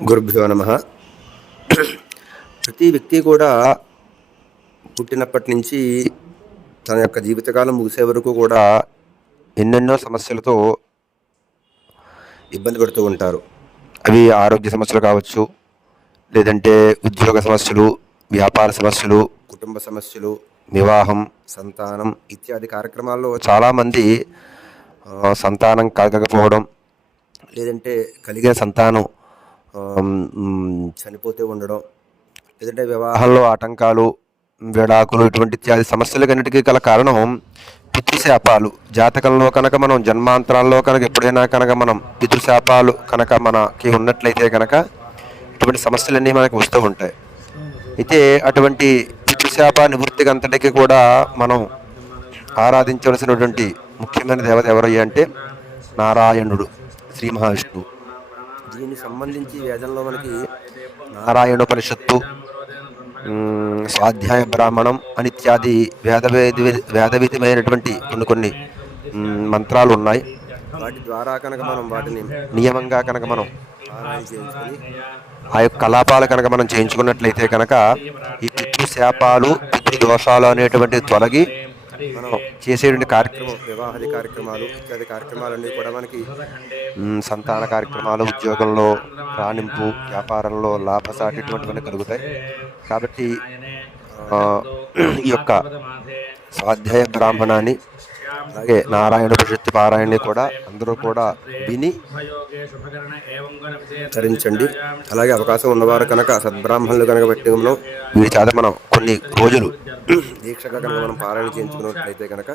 గురుభ్యో నమః. ప్రతి వ్యక్తి కూడా పుట్టినప్పటి నుంచి తన యొక్క జీవితకాలం ముగిసే వరకు కూడా ఎన్నెన్నో సమస్యలతో ఇబ్బంది పడుతూ ఉంటారు. అవి ఆరోగ్య సమస్యలు కావచ్చు, లేదంటే ఉద్యోగ సమస్యలు, వ్యాపార సమస్యలు, కుటుంబ సమస్యలు, వివాహం, సంతానం ఇత్యాది కార్యక్రమాల్లో చాలామంది సంతానం కలగకపోవడం, లేదంటే కలిగిన సంతానం చనిపోతూ ఉండడం, లేదంటే వివాహంలో ఆటంకాలు, విడాకులు, ఇటువంటి ఇత్యాది సమస్యలకన్నిటికీ గల కారణం పితృశాపాలు. జాతకంలో కనుక మనం జన్మాంతరాల్లో కనుక ఎప్పుడైనా కనుక మనం పితృశాపాలు కనుక మనకి ఉన్నట్లయితే కనుక ఇటువంటి సమస్యలన్నీ మనకు వస్తూ ఉంటాయి. అయితే అటువంటి పితృశాప నివృత్తికి అంతటికీ కూడా మనం ఆరాధించవలసినటువంటి ముఖ్యమైన దేవత ఎవరయ్యా అంటే నారాయణుడు, శ్రీ మహావిష్ణువు. దీనికి సంబంధించి వేదంలో మనకి నారాయణోపనిషత్తు, స్వాధ్యాయ బ్రాహ్మణం అని ఇత్యాది వేదవిధమైనటువంటి కొన్ని మంత్రాలు ఉన్నాయి. వాటి ద్వారా కనుక మనం వాటిని నియమంగా కనుక మనం పారాయణ చేయించుకొని ఆ యొక్క కలాపాలు కనుక మనం చేయించుకున్నట్లయితే కనుక ఈ పితృశాపాలు, పితృదోషాలు అనేటువంటి తొలగి మనం చేసేటువంటి కార్యక్రమం, వివాహాది కార్యక్రమాలు ఇత్యాది కార్యక్రమాలన్నీ కూడా మనకి సంతాన కార్యక్రమాలు, ఉద్యోగంలో రాణింపు, వ్యాపారంలో లాభసాటి ఇటువంటివన్నీ కలుగుతాయి. కాబట్టి ఈ యొక్క స్వాధ్యాయ బ్రాహ్మణాన్ని అలాగే నారాయణ ఉపనిషత్తు పారాయణని కూడా అందరూ కూడా విని ధరించండి. అలాగే అవకాశం ఉన్నవారు కనుక సద్బ్రాహ్మణులు కనుక పెట్టి మనం వీరి చేత మనం కొన్ని రోజులు దీక్షగా కనుక మనం పారాయణ చేయించుకున్నట్లయితే కనుక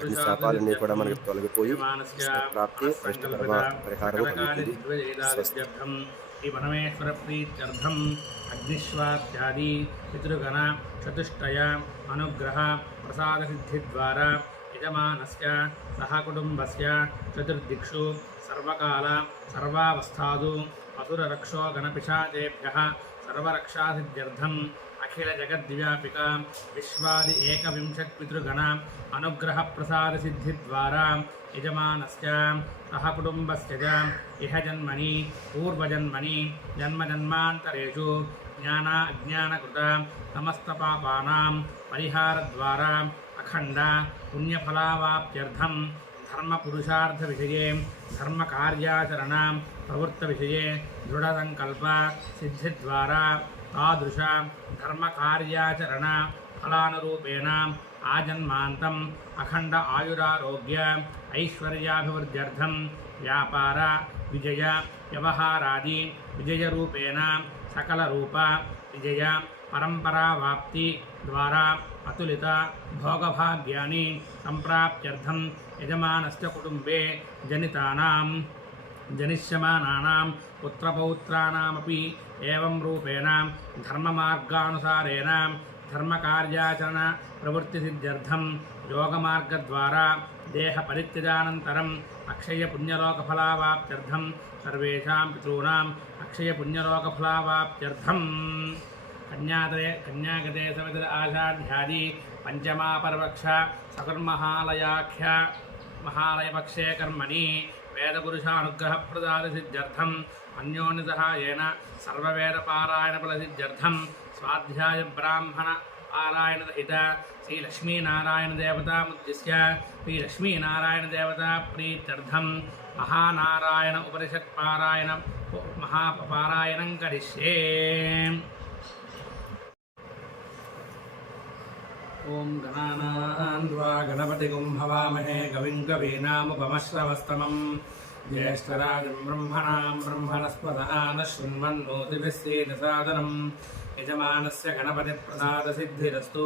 అన్ని శాపాలన్నీ కూడా మనకి తొలగిపోయి ప్రాప్తి పరిహారం కలుగుతుంది. స్వస్తి. ఈ పరమేశ్వర ప్రీత్యర్థం అగ్నిశ్వాత్యాది పితృగణ చతుష్టయ అనుగ్రహ ప్రసాద సిద్ధి ద్వారా యజమానస్య సహ కుటుంబస్య చతుర్దిక్షు సర్వకాల సర్వావస్థాదు అసురరక్షో గణపిశాచేభ్యః సర్వరక్షాసిద్ధ్యర్థం అఖిల జగద్వ్యాపిక విశ్వాది ఏకవింశత్పితృగణ అనుగ్రహ ప్రసాద సిద్ధి ద్వారా యజమానస్య సహ కుటుంబస్య ఇహ జన్మని పూర్వజన్మని జన్మజన్మాంతరేషు జ్ఞాన అజ్ఞానకృత సమస్త పాపానాం పరిహార ద్వారా అఖండ పుణ్యఫలావాప్త్యర్థం ధర్మ పురుషార్థ విషయే ధర్మ కార్యాచరణ ప్రవృత్త విషయే దృఢ సంకల్ప సిద్ధి ద్వారా తాదృశ ధర్మ కార్యాచరణ ఫలానురూపేణ ఆజన్మాంతం అఖండ ఆయురారోగ్య ఐశ్వర్యాభివృద్ధ్యర్థం వ్యాపార విజయ వ్యవహారాది విజయరూపేణ సకల రూప విజయ పరంపరావాప్తి ద్వారా అతులిత భోగభాగ్యాన్ని సంప్రాప్త్యర్థం యజమానస్య కుటుంబే జనిష్యమానానాం పుత్రపౌత్రానామపి ఏవం రూపేణ ధర్మమార్గానుసారేణ ధర్మకార్యాచరణ ప్రవృత్తిసిద్ధ్యర్థం యోగమార్గద్వారా దేహ పరిత్యజానంతరం అక్షయ పుణ్యలోకఫలావాప్త్యర్థం సర్వేషాం పితॄణాం అక్షయ పుణ్యలోకఫలావాప్త్యర్థం కన్యాగతే సమితిర ఆషాఢ్యాది పంచమాపరవక్ష సకుర్మహాలయాఖ్య మహాలయపక్షే కర్మణి వేదపురుషానుగ్రహ ప్రదాన సిద్ధ్యర్థం అన్యోన్య సహాయేన సర్వవేద పారాయణ ఫల సిద్ధ్యర్థం స్వాధ్యాయ బ్రాహ్మణ పారాయణ సహిత శ్రీ లక్ష్మీనారాయణ దేవతాముద్దిశ్య శ్రీ లక్ష్మీనారాయణ దేవతా ప్రీత్యర్థం మహానారాయణ ఉపనిషత్ మహాపారాయణం కరిష్యే. ఓం గణానాన్వా గణపతిగుం భవామహే కవిం కవీనాముపమశ్రవస్తమం జ్యేష్ఠరాజం బ్రహ్మణాం బ్రహ్మణస్పదాన శృణ్వన్నోతిభిస్సేదసాదనం యజమానస్య గణపతి ప్రసాద సిద్ధిరస్తు.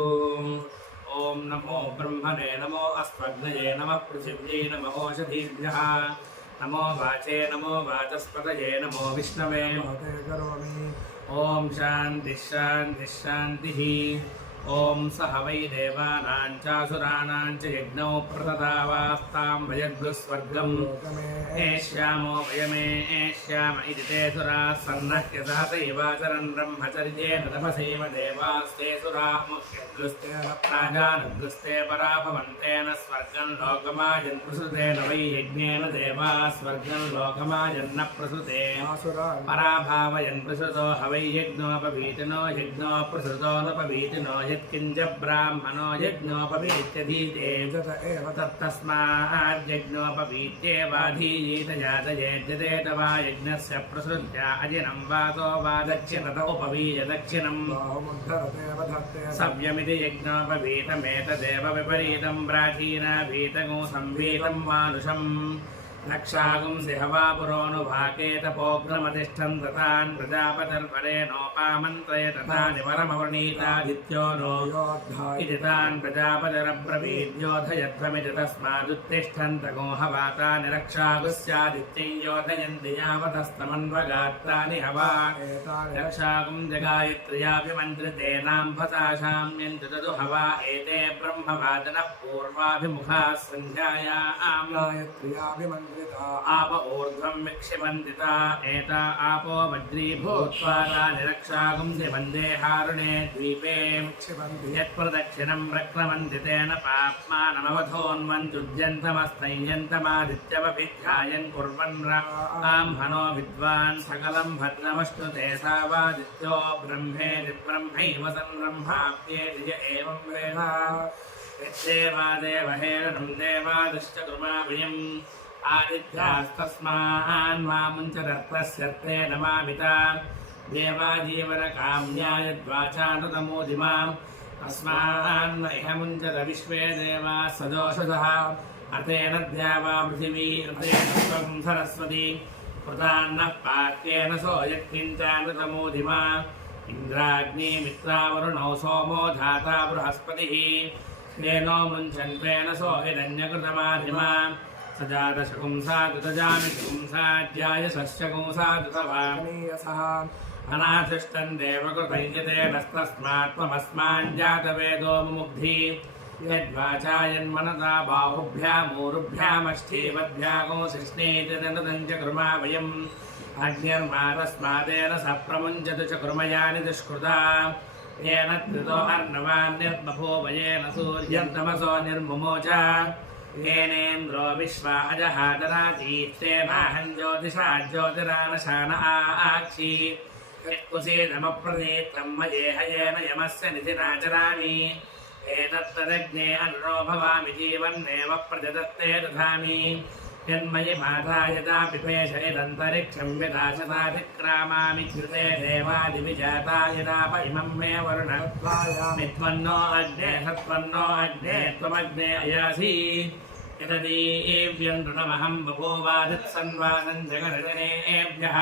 ఓం నమో బ్రహ్మణే నమో అస్మగ్నయే నమః పృథివ్యై నమో ఓషధీభ్యః నమో వాచే నమో వాచస్పతయే నమో విష్ణవే. ఓం శాంతి శాంతి శాంతి. ॐ सह वै देवानां चासुराणां च यज्ञौ प्रददावास्तां वयद्गुस्वर्गम् एष्यामो वयमे एष्याम इति ते सुराः सन्नह्य सहसैवाचरन् ब्रह्मचर्येण तपसैव देवास्ते सुराः मुह्यद्गुस्तेन प्राजानुग्रस्ते पराभवन्तेन स्वर्गं लोकमायन् प्रसुतेन वै यज्ञेन देवाः स्वर्गं लोकमायन्न प्रसुते पराभावयन् प्रसुतो ह वै यज्ञोपवीतिनो यज्ञो प्रसुतो नोपवीतिनो यत्किञ्च ब्राह्मणो यज्ञोपवीत्यधीते तत्तस्माद्यज्ञोपवीत्येवाधीयेत जातयेद्यतेत वा यज्ञस्य प्रसृत्या अजिनं वातो वा दक्षिणत उपवीय दक्षिणम् सव्यमिति यज्ञोपवीतमेतदेव विपरीतं प्राचीनाभीतगो संभीतं मानुषम् रक्षागुंसि हवापुरोऽनुभाकेतपोग्रमतिष्ठं तथान् प्रजापतिर्परेणोपामन्त्रय तथानि परमवृणीतादित्यो नो इति तान् प्रजापतिरब्रवीद्योधयध्वमिति तस्मादुत्तिष्ठन्तगो हवातानि रक्षागुस्यादित्यं योधयन्ति यावतस्तमन्वगात्तानि हवा रक्षागुं जगायत्र्याभिमन्त्रितेनाम्भसाशां यन्तु तदु हवा एते ब्रह्मवादिनः पूर्वाभिमुखाः सन्ध्यायाम् आप ऊर्ध्वं विक्षिपन्तिता एता आपो वज्रीभूत्वा तानि रक्षागुंसि वन्दे हारुणे द्वीपे यत्प्रदक्षिणं प्रक्रमन्ति तेन पाप्मानमवधोन्वन्तुज्यन्तमस्तय्यन्तमादित्यवभिध्यायन् कुर्वन् ब्राह्मणो विद्वान् सकलं भद्रमश्नुते सावादित्यो ब्रह्मेति ब्रह्मैव सन्ब्रह्माप्येति य एवं वेद यद्देवादेवहेरणं देवादिश्च कुर्माभियम् आदित्यास्तस्मान् मामुञ्चरत्वस्यर्थे नमामिता देवाजीवनकाम्यायद्वाचानुतमोदिमाम् तस्मान् इह मुञ्चत विश्वे देवाः सदोषधः अतेन द्यावा पृथिवी अतेन त्वं सरस्वती कृतान्नः पाक्येन सो यत्किञ्चानुतमोदिमा इन्द्राग्निमित्रावरुणौ सोमो धाता बृहस्पतिः तेनो मुञ्चन्त्वेन सो हिरण्यकृतमाधिमा सजातशकुंसा दुतजामि शकुंसाध्याय षष्ठकुंसा दुतवानीयसः अनाथिष्ठं देवकृतय्यतेनस्तस्मात्त्वमस्माञ्जातवेदो मुमुग्धि यद्वाचायन्मनसा बाहुभ्यामूरुभ्यामष्ठीवद्भ्यागो शिष्णेति तनुतं च कुर्मा वयम् अग्निर्मातस्मादेन स प्रमुञ्चतु च कुर्मयानि दुष्कृता येन त्रितो अर्णवान्यर्बभूव येन सूर्यं तमसो निर्मुमोच येनेन्द्रो विश्वा अजहादरातीस्ते बाहं ज्योतिषा ज्योतिरानशान आक्षि यत्कुसीदमप्रतीतं मयेहयेन यमस्य निधिराचरामि एतत्तदग्ने अन्नो भवामि जीवन्नेव प्रजदत्ते दधामि यन्मयि माता यदा पिपेश यदन्तरिक्षं विदाशताधिक्रामामि कृते देवादिविजाता यदा इमं मे वरुणत्वायामि त्वन्नो अग्ने सत्वन्नो अग्ने त्वमग्ने अयासि यतदीव्यं नृणमहं बभूवादित्सन्वासं जगदजनेभ्यः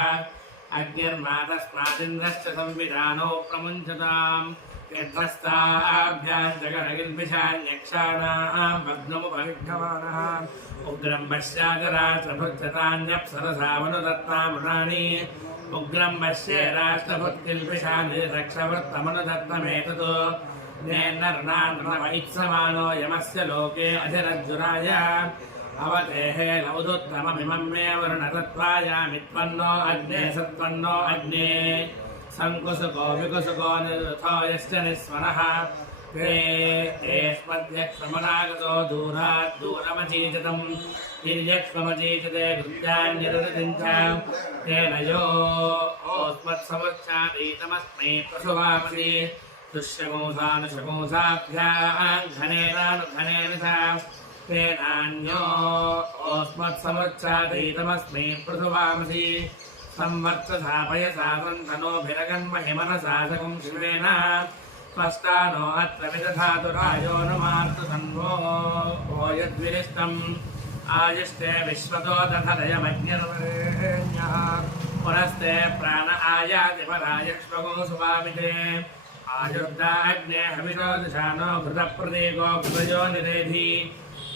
अग्निर्मातस्मादिन्द्रश्च संविधानो प्रमुञ्चताम् यद्वस्ताभ्यां जगदगिर्भिषान्यक्षाणां भग्नमुपविघ्नमानः उग्रं पश्याजराष्ट्रभुत्सतान्यप्सरसामनुदत्तामृणानि उग्रं पश्ये राष्ट्रभुत्किल्बिषानि रक्षवृत्तमनुदत्तमेतत् नेन्नर्णान्नवैत्समानो यमस्य लोके अधिरज्जुराय अवतेहे लौदुत्तममिमं मे वरुणतत्त्वायामि त्वन्नो अग्ने सत्त्वन्नो अग्ने संकुसुको विकुसुको निरुथो यश्च निस्वनः ते स्मद्यक्ष्मनागतो दूरात् दूरमचीचतं निर्यक्ष्ममचीचते कृत्यान्यरुदिञ्च तेन यो ओस्मत्समुच्चादीतमस्मै प्रसुवामसि दुष्यगुंसानुशगुंसाभ्यां घनेनानुघनेन च तेनान्यो ओस्मत्समुच्चादीतमस्मै प्रसुवामसि संवर्तसापयसा सन्तनोभिरगन्महिमनसा सकं शिवेन त्वष्टानो अत्र विदधातु राजो न मार्तसन्वो यद्विरिष्टम् आयुष्टे विश्वतो दधदयमज्ञर्वरेण्यः पुनस्ते प्राण आयाति परायक्ष्मगो सुवामिते आयुर्दा अग्ने हविषो दशानो घृतप्रतीको घृतयो निरेधि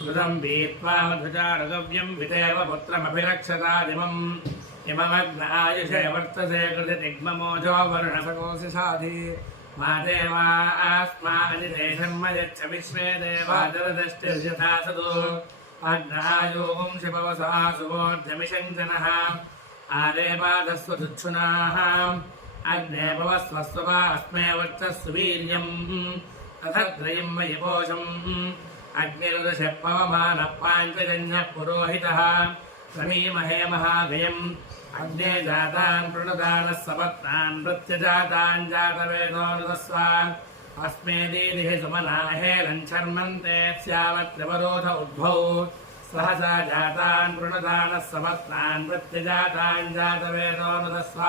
घृतं पीत्वा मधुचारुगव्यं वितेव पुत्रमभिरक्षतादिमम् इममग्न आयुषे वर्तसे कृतिग्ममोजो वर्णसकोऽसि साधि मा देवा आस्मादिते धर्म यच्च विश्वे देवा जलदष्टिर्यथा सदो अग्नायोगं शिववसा सुवोर्ध्यमिषञ्जनः आदेवादस्वदुच्छुनाः अग्ने भवस्वस्ववा अस्मे वर्चस्सु वीर्यम् तथत्रयं मयि पोषम् अग्निरुदशः पवमानः पाञ्चजन्यः पुरोहितः समीमहे महागयम् अग्ने जातान् प्रणुदानः सपत्नान् प्रत्यजातान् जातवेदोऽनुदस्व अस्मे दीदिः सुमनाहे लञ्छर्मन्ते स्यावत्रिवरोध उद्भौ सहसा जातान् प्रणुदानः सपत्नान् प्रत्यजातान् जातवेदोऽनुदस्व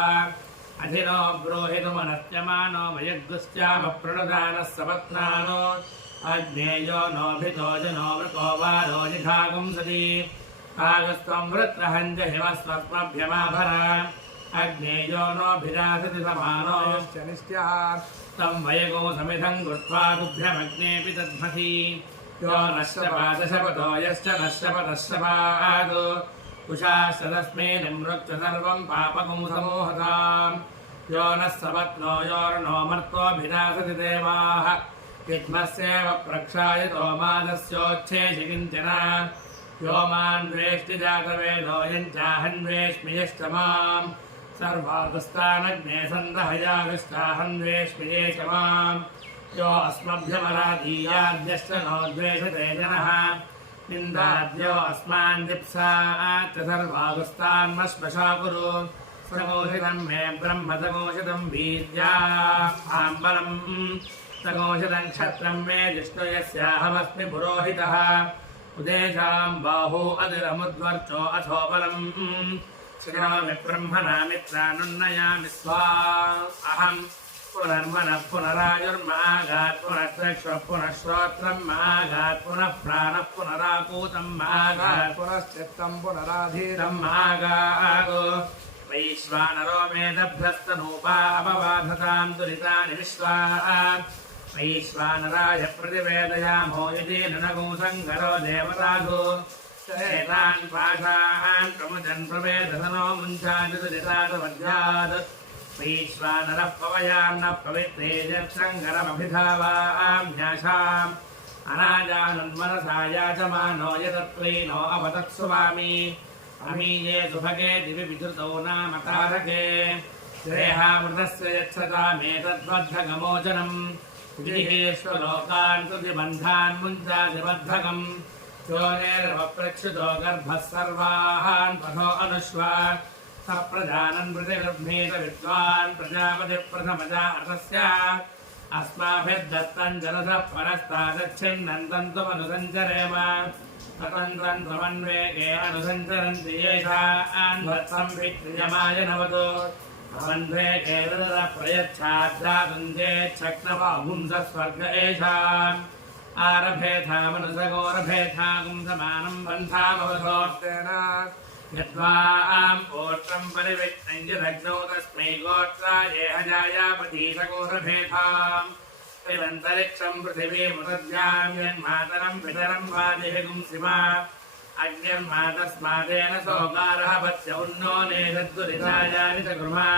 अधिनो ब्रूहितुमनस्यमानो वयग्गुश्चामप्रणुदानः सपत्नानो अग्नेयो नोभितो जनो वृको वारो जिघागुं सदी आगस्त्वं वृत्रहञ्ज हिमस्वस्मभ्यमाभर अग्नेयो नोभिरासति समानो यश्च निश्चः तं वयगो समिधं कृत्वा तुभ्यमग्नेऽपि दध्मसि यो नश्यपादशपतो यश्च नश्यपदश्यपादो कुशाश्च निमृक्ष सर्वं पापकं समोहताम् यो नः सपत्नो योर्नो मर्त्वभिनाशति देवाः विद्मस्येव प्रक्षायतो मादस्योच्छेषि किञ्चन यो मान् द्वेष्टि जातवेदो यञ्चाहन्वेष्मि यश्च माम् सर्वागस्तानग्ने सन्दहयागस्ताहन्वेष्मि ये च माम् यो अस्मभ्यमराधीयाद्यश्च नो द्वेषते जनः निन्दाद्यो अस्मान् दिप्साच्च सर्वागस्तान्मश्मशा कुरु सगोषितं मे ब्रह्म सगोषितं वीर्या आम्बरम् सगोषितं क्षत्रं मे जिष्णु यस्याहमस्मि पुरोहितः उदेशां बाहू अधिरमुद्वर्चो अथो बलम् श्रीरामि ब्रह्मणा मित्रानुन्नयामि स्वा अहम् पुनर्मनः पुनरायुर्मागात् पुनश्चक्षुः पुनः श्रोत्रं मागात् पुनः प्राणः पुनरापूतं मागात् पुनश्चित्तं पुनराधीरं मागात् वैश्वानरो मेदभ्यस्तनूपा अपबाधतां दुरितानि विश्वा वैश्वानराय प्रतिवेदयामो यदि ननगुंसङ्गरो देवतासु एतान् पाशान् प्रमुदन् प्रवेदसनो मुञ्चाति दुरितासमध्यात् वैश्वानरः पवयान्न पवित्रेजत्सङ्गरमभिधावाम्याशाम् अनाजानुन्मनसा याचमानो यतत्वैनो अवतत्सुवामि अमीये सुभगे दिवि विधृतौ नाम तारके श्रेहामृतस्य यच्छतामेतद्बद्धगमोचनम् गृहेष्वलोकान् कृतिबन्धान् मुञ्चादिबद्धकम् योनेर्वप्रच्युतो गर्भः सर्वान् पथो अनुष्वा सप्रजानन् प्रतिगर्भेत विद्वान् प्रजापतिप्रथमजा अर्थस्य अस्माभिर्दत्तं जनसः परस्तादच्छिन्नन्तन्तुमनुसञ्चरेम ततन्त्रं समन्वेगे अनुसञ्चरन्ति येषान् वत्सं विक्रियमाय नवतो समन्वेगे ततः प्रयच्छाद्दातुं चेच्छक्नवाहुंसः स्वर्ग एषाम् आरभेथामनुसगोरभेथागुं समानं बन्धामवधोर्तेन यद्वाम् ओष्ट्रं परिविष्टं यदग्नौ तस्मै गोत्राये अजायापतीशगोरभेथाम् त्रिवन्तरिक्षं पृथिवीमुदद्यां यन्मातरं पितरं वादिहिगुं शिवा अग्निर्मातस्मादेन सोगारः वत्स्य उन्नो नेषद्दुरितायानि च गृहा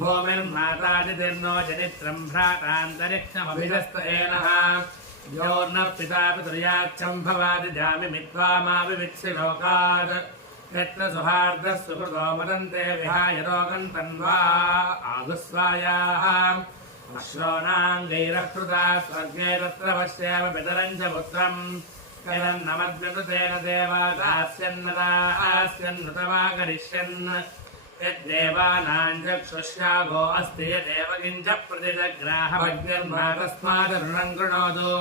भूमिर्मातादितिर्नो जनित्रं भ्रातान्तरिक्षमभिधस्त एनः योर्नः पिता पितृयाच्छं भवादि जामि मित्वा मा विवित्सि लोकात् यत्र सुहार्दः सुकृतो मदन्ते विहाय रोगं तन्वा आगुस्वायाः अश्रोणाङ्गैरकृता स्वर्गे तत्र पश्येव पितरं च पुत्रम् कैरन्नमद्विकृतेन देवादास्यन्नदास्यन्नृतवा करिष्यन् यद्देवानां चक्षुष्यागो अस्ति यदेव किञ्च प्रतिजग्राहमग्निर्मातस्मादरुणं कृणोतु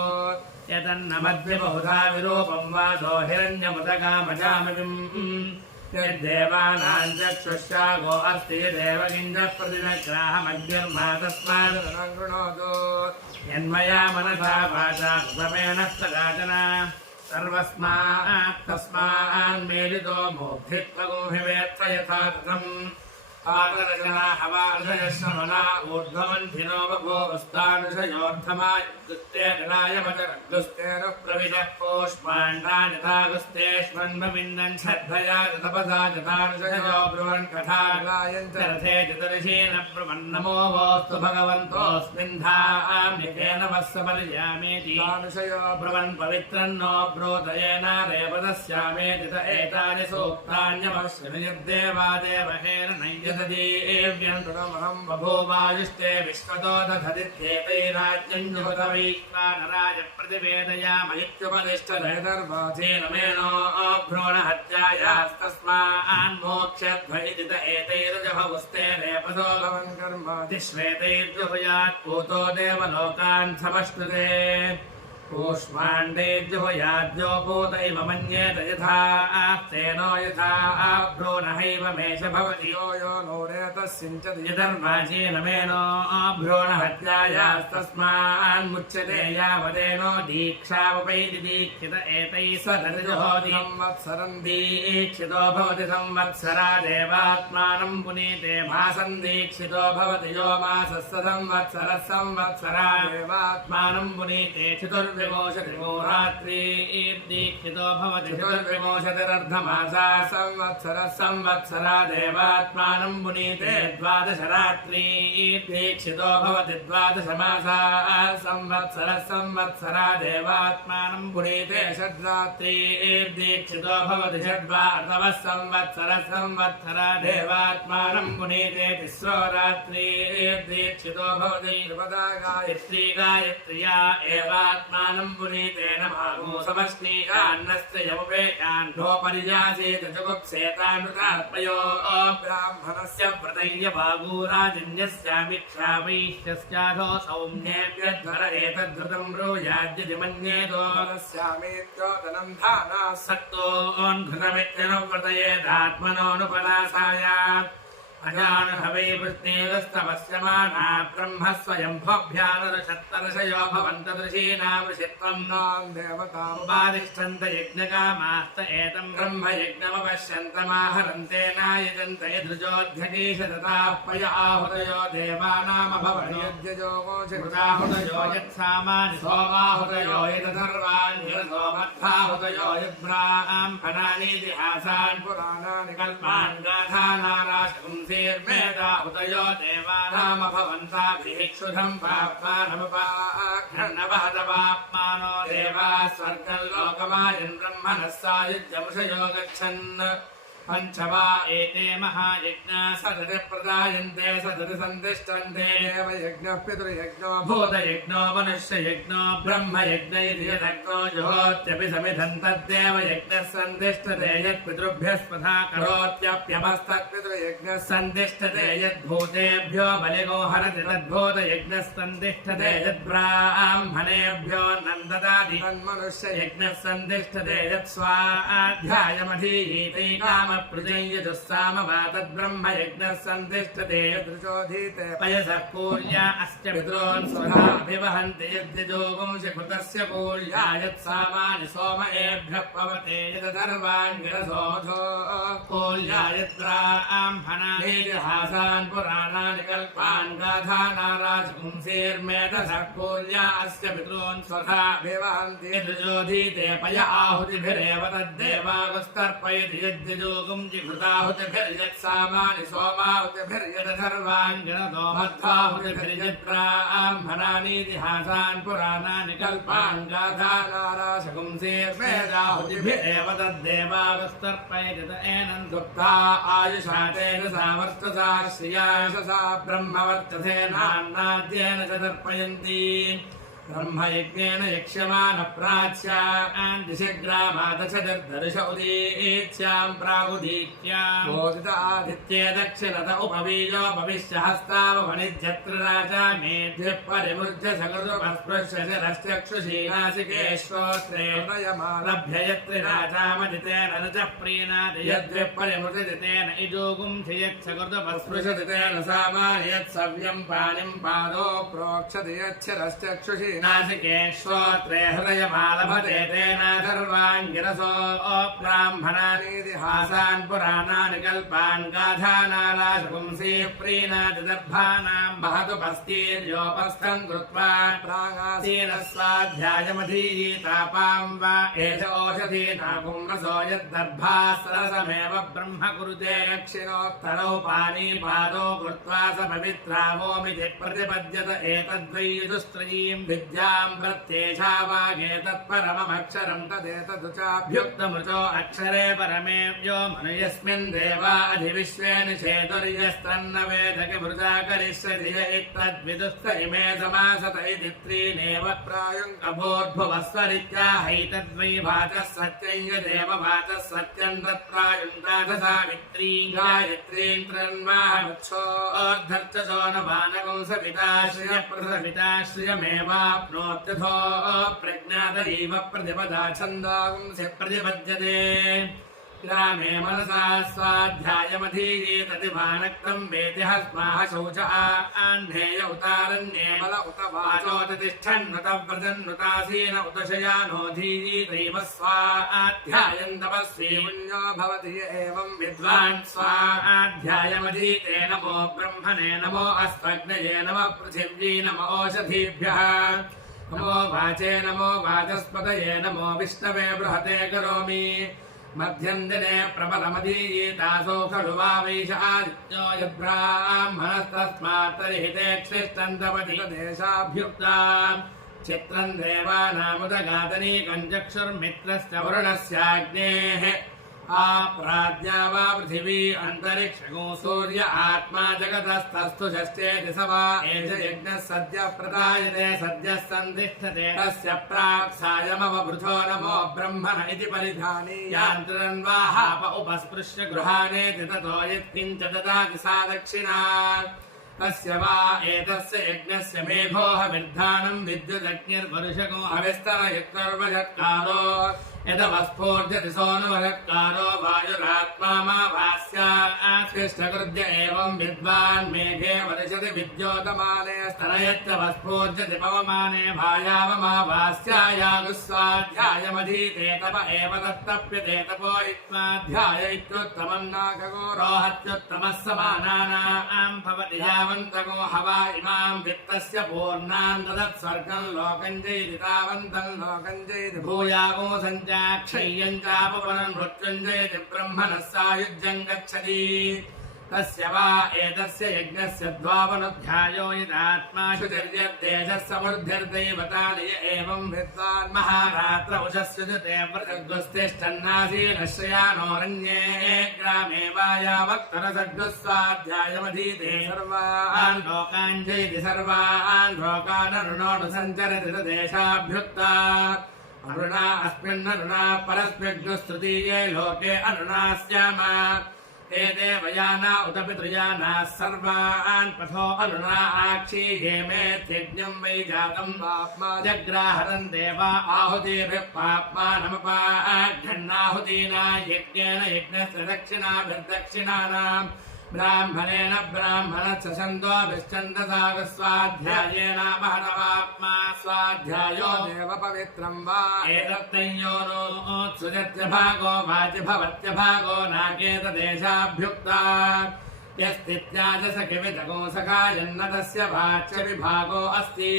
यतन्नमद्विबहुधा विरूपं वासो हिरण्यमुदगामजामिविम् यद्देवानां चक्षुष्यागो अस्ति यदेव किञ्च प्रतिजग्राहमग्निर्मातस्मादरुणं कृणोतु यन्मया मनसा वाचा कृतमेन सदाचना सर्वस्मात् तस्मान् मेलितो मोक्षित्वगुंहिवेत्थ यथा कृतम् आदरजना हवार्षयश्रमणा ऊर्ध्वमन्थिनो बभूवस्तानुषयोद्धमायुस्तेनायमचरग्गुस्तेन प्रविशः पोष्माण्डानितागुस्तेष्मन्मविन्दन् छद्धया तपसा जतानुषयो ब्रुवन् कथागायञ्च रथे चतुर्षेण ब्रुवन्नमो वोऽस्तु भगवन्तोऽस्मिन् धाम्यकेन वस्य परियामेति तानुषयो ब्रुवन् पवित्रन्नो ब्रोदयेन रेवदस्यामेति त एतानि सूक्तान्यपश्यन् यद्देवादेवहेन नैयतदेव्यन्तमहं बभूवायुष्टे विश्वतो दधदित्येतैराज्यं जुगतवैश्वानराय प्रतिवेदयामहित्युपदिष्टधैर्वाचेन मेनो भ्रूणहत्यायास्तस्मान्मोक्षध्वैति त एतैर्जभवुस्ते रेपसो भवन् कर्मातिश्वेतैर्जुहुयात् पूतो देवलोकान् समष्टुते कूष्माण्डे जुहुयाद्यो भूत इव मन्येत यथा तेनो यथा भ्रूणहैव मेष भवति यो नो रेतस्सिञ्चति यदर्वाचेन मेनो भ्रूणहत्यायास्तस्मान्मुच्यते यावदेनो दीक्षावपैति दीक्षित एतैः सदर्जुहोति संवत्सरं दीक्षितो भवति संवत्सरा देवात्मानं पुनीते मासं दीक्षितो भवति यो मासः संवत्सरः संवत्सरा देवात्मानं पुनीते चतुर्विंशतिरात्रीर्दीक्षितो भवति चतुर्विंशतिरर्धमासा संवत्सरः संवत्सरा देवात्मानं पुनीते द्वादश रात्रीर्दीक्षितो भवति द्वादशमासा संवत्सरः संवत्सरा देवात्मानं पुनीते षड्रात्रीर्दीक्षितो भवति षड्वार्धवः संवत्सरः संवत्सरा देवात्मानं पुनीते तिस्रो रात्रीर्दीक्षितो भवति सर्वदा गायत्री गायत्र्या एवात्मानं पुनीतेन भागो समश्नीयान्नस्य यमुपेयान्नोपरिजासेत जुगुप्सेतानुतात्मयो ब्राह्मणस्य व्रतय्य भागो राजन्यस्यामिक्षामैष्यस्याधो सौम्येभ्यध्वर एतद्धृतं ब्रूयाद्यतिमन्येतो स्यामेत्योदनं धाना सक्तोऽन्घृतमित्यनुव्रतयेदात्मनोऽनुपनासाय अजानहवै वृष्णेस्तवस्यमाना ब्रह्म स्वयंभोभ्यानरषत्तरशयो भवन्तदृशीनावृषित्वं नां देवतामुपादिष्ठन्त यज्ञकामास्त एतं ब्रह्म यज्ञमपश्यन्तमाहरन्ते नायजन्त यदृजोऽध्यगीषतताः पय आहुतयो देवानामभवन् यज्ञजोगोषकृताहुतयो यत्सामानि सोमाहुतयो यदधर्वाण्यसोमद्धाहुतयो यद्ब्राह्मणानीतिहासान् पुराणानि कल्पान् गाथानाराशकुंसि मेधाहुतयो देवानामभवन्ताभिक्षुधं पाप्मानमुपाघ्नवहतपाप्मानो देवाः स्वर्गं लोकमायन् ब्रह्मणः सायुज्यमुषयो गच्छन् पञ्च वा एते महायज्ञा सदति प्रदायन्ते सदति सन्तिष्ठन्ते देवयज्ञः पितृयज्ञो भूतयज्ञो मनुष्ययज्ञो ब्रह्मयज्ञ इति यदग्नो जुहोत्यपि समिधं तद्देवयज्ञः सन्तिष्ठते यत्पितृभ्यः स्वधा करोत्यप्यमस्तत्पितृयज्ञः सन्तिष्ठते यद्भूतेभ्यो बलिगो हरति तद्भूतयज्ञः सन्तिष्ठते यद्ब्राह्मणेभ्यो नन्ददाति तन्मनुष्ययज्ञः सन्तिष्ठते यत्स्वाध्यायमधीयते काम प्रजय्यजुस्सामवातद्ब्रह्मयज्ञः सन्तिष्ठते यदृशोधीते पयसः पूर्या अस्य पितॄन् स्वधाभिवहन्ति यद्यजोगुंशकृतस्य पूर्या यत्सामानि सोमयेभ्यः पवते यदधर्वाङ्गिरसोमथो पूर्या यद्ब्राह्मणानीतिहासान् पुराणानि कल्पान् गाथानाराजपुंसेर्मेधसः पूर्या अस्य पितॄन् स्वधाभिवहन्ति यदृशोधीते पय आहुतिभिरेव तद्देवागुस्तर्पयति यद्यजोगुं जिघृताहुतिभिर्यत्सामानि सोमाहुतिभिर्यदधर्वाङ्गिरतो मध्वाहुतिभिर्यद्ब्राह्मणानीतिहासान् पुराणानि कल्पान् गाथानाराशकुंसेर्वेदाहुतिभिरेव तद्देवागुस्तर्पयति त एनं गुप्ता आयुषा तेन सावर्तसा श्रियाशसा ब्रह्मवर्चसेनान्नाद्येन च तर्पयन्ति ब्रह्मयज्ञेन यक्ष्यमानप्राच्यान् दिशग्रामादशदर्दर्श उदीच्यां प्रागुदीत्यां मोदितादित्ये दक्षिणत उपवीयो भविष्य हस्तावनिध्यत्र राजा मेध्यः परिमुज्य सकृतुपस्पृश्य शिरश्चक्षुषीनासिकेश्वोत्रे लभ्य यत्र राजामदितेन रजः प्रीणाति यद्भिः परिमुदिति तेन इजोगुं यच्छकृतुपस्पृशति तेन सामानि यत्सव्यं पाणिं पादो प्रोक्षति यच्छिरश्चक्षुषी नासिके श्रोत्रे हृदयमालभते तेन सर्वाङ्गिरसो ब्राह्मणानीतिहासान् पुराणानि कल्पान् गाथानालाशपुंसी प्रीणातिदर्भानां महतुपस्तीर्योपस्थं कृत्वा प्रागासीनस्वाध्यायमधीयीतापां वा एष ओषधीनापुंरसो यद्दर्भासरसमेव ब्रह्म कुरुते दक्षिणोत्तरौ पाणिपादौ कृत्वा स पवित्रावोमिति प्रतिपद्यत एतद्वै यजुस्त्रयीं विद्यां प्रत्येषा वागेतत्परममक्षरं तदेतदुचाभ्युक्तमृतो अक्षरे परमे व्योमनु यस्मिन् देवा अधिविश्वे निषेतुर्यस्त्रन्न वेद किमृता करिष्यति य इत्तद्विदुस्त इमे समासत इति त्रीनेव प्रायुङ्कभोर्भुवस्वरित्याहैतद्वै वाचः सत्यं यदेव वाचः सत्यं तत्प्रायुङ्काथ सावित्रीं गायत्रीं त्रन्वाहवत्सोऽर्धर्चसो न बाणकं सविताश्रियप्रसविताश्रियमेवाप्नोत्यथो प्रज्ञातरीव प्रतिपदा छन्दांसि प्रतिपद्यते ग्रामे मनसा स्वाध्यायमधीयेततिभानक्तं वेति हस्माः शौच आह्नेय उतारण्ये बल उत वाचोतिष्ठन्नुत व्रजन्नुतासीन उत शयानोधीयैव स्वाध्यायं तपस्वी पुण्यो भवति एवं विद्वान् स्वाध्यायमधीते नमो ब्रह्मणे नमो अस्मग्नये नमः पृथिव्यै नमो ओषधीभ्यः नमो वाचे नमो वाचस्पतये नमो विष्णवे बृहते करोमि मध्यं दिने प्रबलमधीयेतासो खलु वा वैष आदित्यो यद्ब्राह्मणस्तस्मात् तर्हि ते क्षिष्टन्तपति देशाभ्युक्ता चित्रं देवानामुदगातनीकं चक्षुर्मित्रस्य वरुणस्याग्नेः आप्राज्ञा वा पृथिवी अन्तरिक्षगो सूर्य आत्मा जगतस्तस्तु षष्ठेति स वा एष यज्ञः सद्यः प्रदायते सद्यः सन्तिष्ठते तस्य प्राक् सायमवभृथो नमो ब्रह्मण इति परिधानीयान्तरन्वाहाप उपस्पृश्य गृहाणेति ततो यत्किञ्च ददाति सा दक्षिणा तस्य वा एतस्य यज्ञस्य मेघोह विर्धानं विद्युदग्निर्वर्षको हविस्तरयुक्तर्वषत्कारो यदवस्फूर्जति सोऽनुवषत्कारो वायुरात्मा मा भास्यास्कृष्टकृत्य एवं विद्वान् मेघे वर्षति विद्योतमाने स्तनयच्च वस्फूर्जति पवमाने भायावमा भास्यायागुस्वाध्यायमधीते तप एव तत्तप्यते तपो इत्वाध्याय इत्युत्तमं नागो रोहत्युत्तमः समानानां भवति यावन्तको हवा इमां वित्तस्य पूर्णान् ददत्स्वर्गं लोकं जयति तावन्तं लोकं जयति भूयागो सञ्चाक्षय्यं चापवनं मृत्युं जयति ब्रह्मणः सायुज्यं गच्छति तस्य वा एतस्य यज्ञस्य द्वावनुध्यायो यदात्मा शुचिर्यद्देशः समृद्धिर्दैवतानि एवं विद्वान् महारात्र उषस्युते व्रतगुस्तिष्ठन्नासीनश्रयानोरण्ये ग्रामे वा यावत्तरसद्गुस्वाध्यायमधीते सर्वान् लोकान् जयति सर्वान् लोकान् अरुणोऽनु सञ्चरति देशाभ्युक्ता अरुणा अस्मिन्नरुणा परस्मिन्नुस्तृतीये लोके अरुणा स्याम ते देवयाना उत पितृयानाः सर्वान् पथो अरुणा आक्षीहेमेत्यज्ञं वै जातं पाप्मा जग्राहरन् देवा आहुतिभिः पाप्मानमुपाघ्नन्नाहुतीना यज्ञेन यज्ञस्य दक्षिणाभिर्दक्षिणानां ब्राह्मणेन ब्राह्मणस्य छन्दोभिश्चन्दसागस्वाध्यायेन महनवात्मा स्वाध्यायो देव पवित्रं वा एतत्तयो नोत्सृजत्य भागो वाचि भवत्य भागो नाकेतदेशाभ्युक्ता यस्तित्याजसखिविदगो सखायन्न तस्य वाच्य विभागो अस्ति